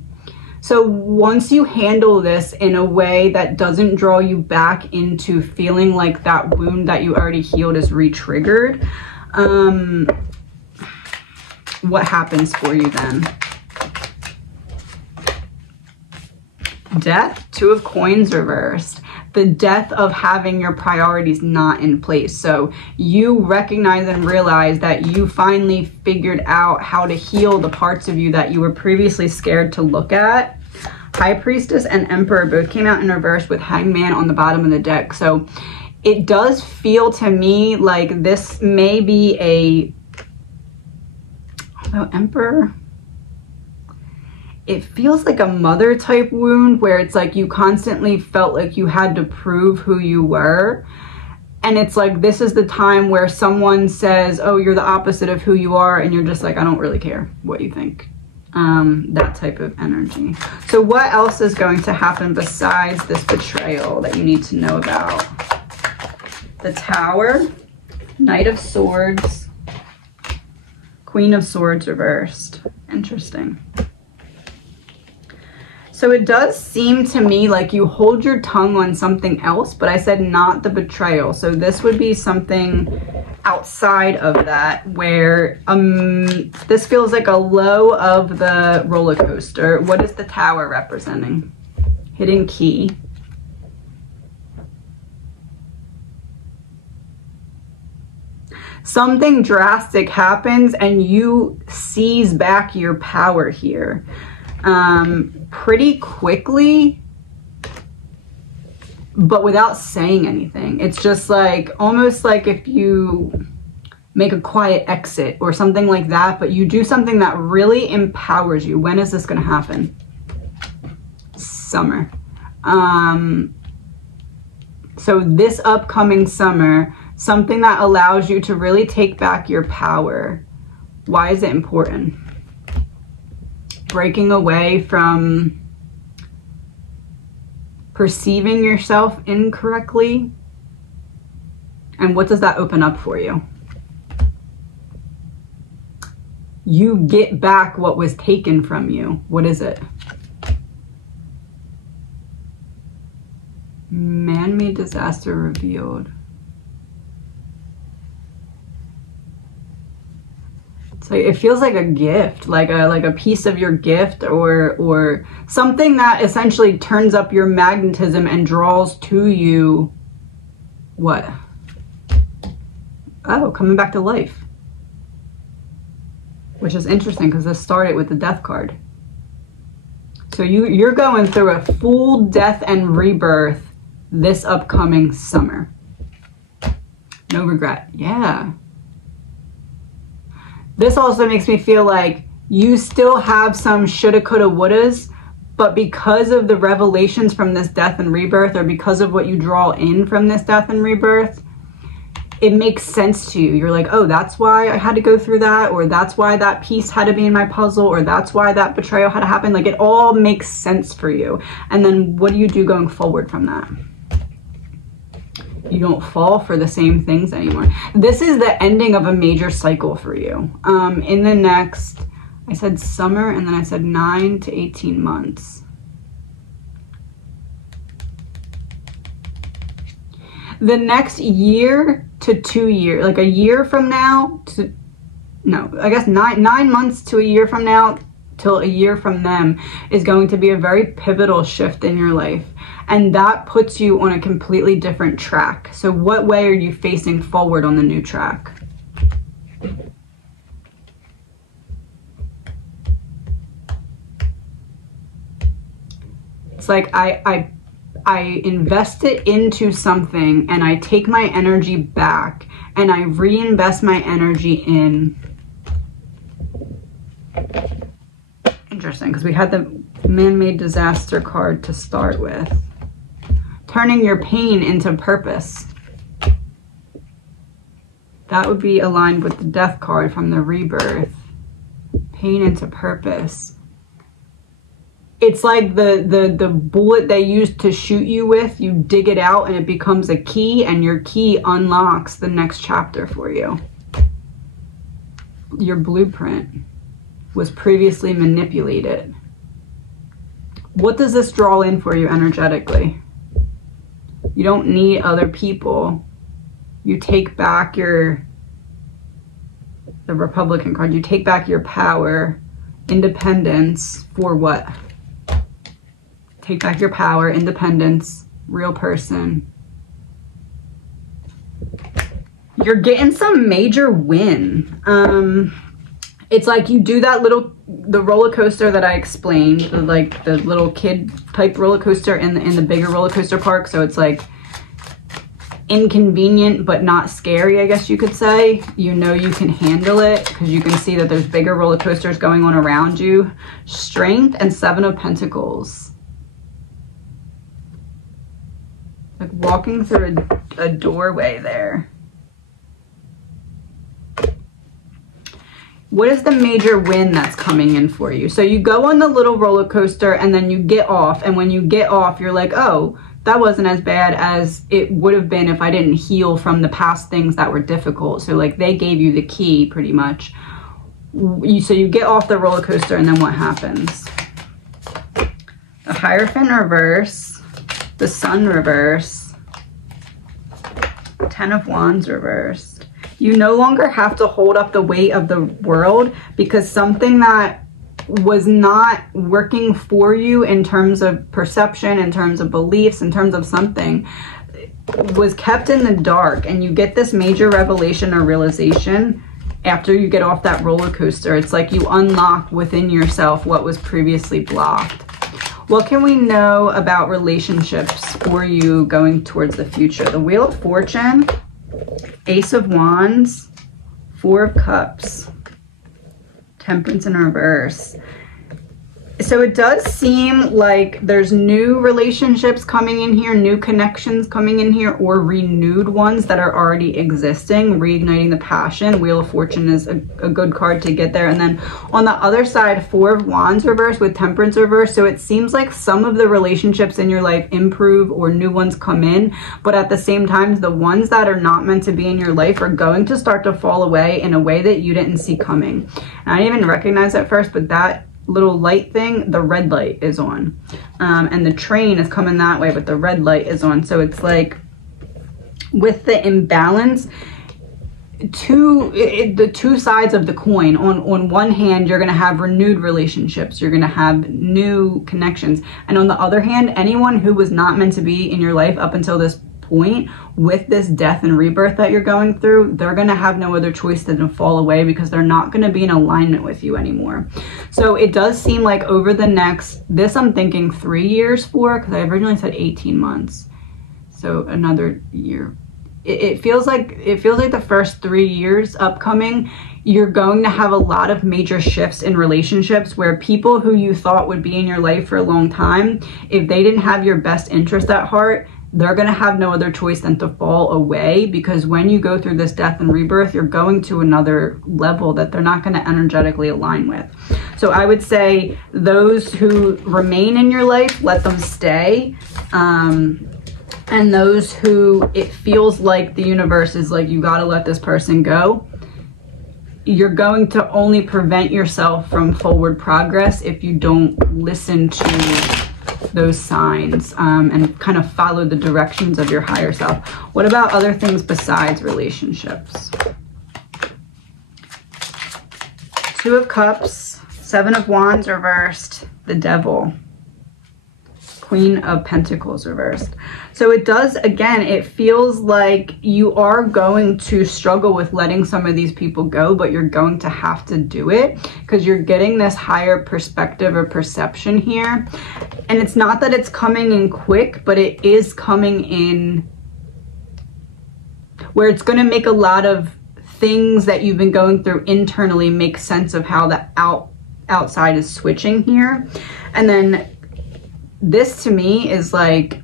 So once you handle this in a way that doesn't draw you back into feeling like that wound that you already healed is re-triggered, what happens for you then? Death, 2 of coins reversed. The death of having your priorities not in place. So you recognize and realize that you finally figured out how to heal the parts of you that you were previously scared to look at. High Priestess and Emperor both came out in reverse with Hangman on the bottom of the deck. So it does feel to me like this may be a... Although Emperor... It feels like a mother type wound where it's like you constantly felt like you had to prove who you were. And it's like, this is the time where someone says, oh, you're the opposite of who you are. And you're just like, I don't really care what you think. That type of energy. So what else is going to happen besides this betrayal that you need to know about? The Tower, Knight of Swords, Queen of Swords reversed. Interesting. So it does seem to me like you hold your tongue on something else, but I said not the betrayal. So this would be something outside of that where this feels like a low of the roller coaster. What is the Tower representing? Hidden key. Something drastic happens and you seize back your power here. Pretty quickly, but without saying anything. It's just like, almost like if you make a quiet exit or something like that, but you do something that really empowers you. When is this going to happen? Summer. So this upcoming summer, something that allows you to really take back your power. Why is it important? Breaking away from perceiving yourself incorrectly? And what does that open up for you? You get back what was taken from you. What is it? Man-made disaster revealed. So it feels like a gift, like a piece of your gift, or something that essentially turns up your magnetism and draws to you what? Oh, coming back to life. Which is interesting because this started with the Death card. So you're going through a full death and rebirth this upcoming summer. No regret. Yeah. This also makes me feel like you still have some shoulda, coulda, wouldas, but because of the revelations from this death and rebirth, or because of what you draw in from this death and rebirth, it makes sense to you. You're like, oh, that's why I had to go through that, or that's why that piece had to be in my puzzle, or that's why that betrayal had to happen. Like, it all makes sense for you. And then what do you do going forward from that? You don't fall for the same things anymore. This is the ending of a major cycle for you. In the next, I said summer, and then I said 9 to 18 months. The next year to 2 years, like a year from now to, no, I guess nine months to a year from now till a year from them is going to be a very pivotal shift in your life. And that puts you on a completely different track. So what way are you facing forward on the new track? It's like I invest it into something and I take my energy back and I reinvest my energy in. Interesting, because we had the man-made disaster card to start with. Turning your pain into purpose. That would be aligned with the death card from the rebirth. Pain into purpose. It's like the bullet they used to shoot you with, you dig it out and it becomes a key, and your key unlocks the next chapter for you. Your blueprint was previously manipulated. What does this draw in for you energetically? You don't need other people. You take back the Republican card, you take back your power, independence for what? Take back your power, independence, real person. You're getting some major win. It's like you do that the roller coaster that I explained, like the little kid type roller coaster in the bigger roller coaster park. So it's like inconvenient but not scary, I guess you could say. You know you can handle it because you can see that there's bigger roller coasters going on around you. Strength and 7 of Pentacles. Like walking through a doorway there. What is the major win that's coming in for you? So you go on the little roller coaster and then you get off. And when you get off, you're like, oh, that wasn't as bad as it would have been if I didn't heal from the past things that were difficult. So like they gave you the key pretty much. So you get off the roller coaster and then what happens? The Hierophant reverse, the Sun reverse, 10 of Wands reversed. You no longer have to hold up the weight of the world because something that was not working for you in terms of perception, in terms of beliefs, in terms of something, was kept in the dark. And you get this major revelation or realization after you get off that roller coaster. It's like you unlock within yourself what was previously blocked. What can we know about relationships for you going towards the future? The Wheel of Fortune, Ace of Wands, 4 of Cups, Temperance in reverse. So it does seem like there's new relationships coming in here, new connections coming in here, or renewed ones that are already existing, reigniting the passion. Wheel of Fortune is a good card to get there. And then on the other side, Four of Wands reverse with Temperance reverse. So it seems like some of the relationships in your life improve or new ones come in, but at the same time, the ones that are not meant to be in your life are going to start to fall away in a way that you didn't see coming. And I didn't even recognize at first, but that little light thing, the red light is on, and the train is coming that way, but the red light is on. So it's like with the imbalance, the two sides of the coin. On one hand, you're going to have renewed relationships, you're going to have new connections, and on the other hand, anyone who was not meant to be in your life up until this point, with this death and rebirth that you're going through, they're going to have no other choice than to fall away, because they're not going to be in alignment with you anymore. So it does seem like over the next, this I'm thinking 3 years for, because I originally said 18 months, so another year. It feels like the first 3 years upcoming, you're going to have a lot of major shifts in relationships where people who you thought would be in your life for a long time, if they didn't have your best interest at heart, they're going to have no other choice than to fall away, because when you go through this death and rebirth, you're going to another level that they're not going to energetically align with. So I would say those who remain in your life, let them stay. And those who it feels like the universe is like, you got to let this person go, you're going to only prevent yourself from forward progress if you don't listen to those signs and kind of follow the directions of your higher self. What about other things besides relationships? Two of Cups, Seven of Wands reversed, the Devil, Queen of Pentacles reversed. So it does, again, it feels like you are going to struggle with letting some of these people go, but you're going to have to do it because you're getting this higher perspective or perception here. And it's not that it's coming in quick, but it is coming in where it's going to make a lot of things that you've been going through internally make sense of how the outside is switching here. And then this to me is like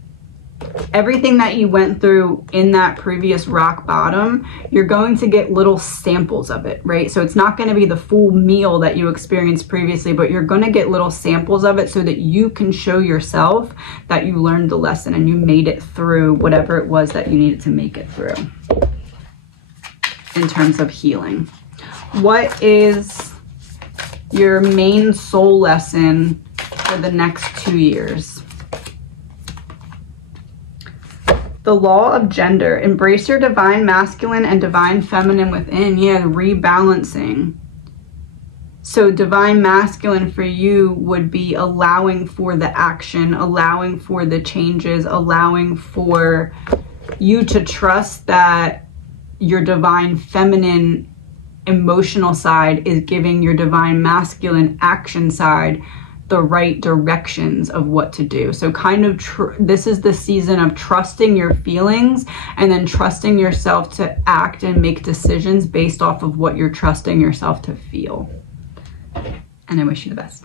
everything that you went through in that previous rock bottom, you're going to get little samples of it, right? So it's not going to be the full meal that you experienced previously, but you're going to get little samples of it so that you can show yourself that you learned the lesson and you made it through whatever it was that you needed to make it through in terms of healing. What is your main soul lesson for the next 2 years? The law of gender. Embrace your divine masculine and divine feminine within. Yeah, rebalancing. So divine masculine for you would be allowing for the action, allowing for the changes, allowing for you to trust that your divine feminine emotional side is giving your divine masculine action side the right directions of what to do. So kind of this is the season of trusting your feelings and then trusting yourself to act and make decisions based off of what you're trusting yourself to feel. And I wish you the best.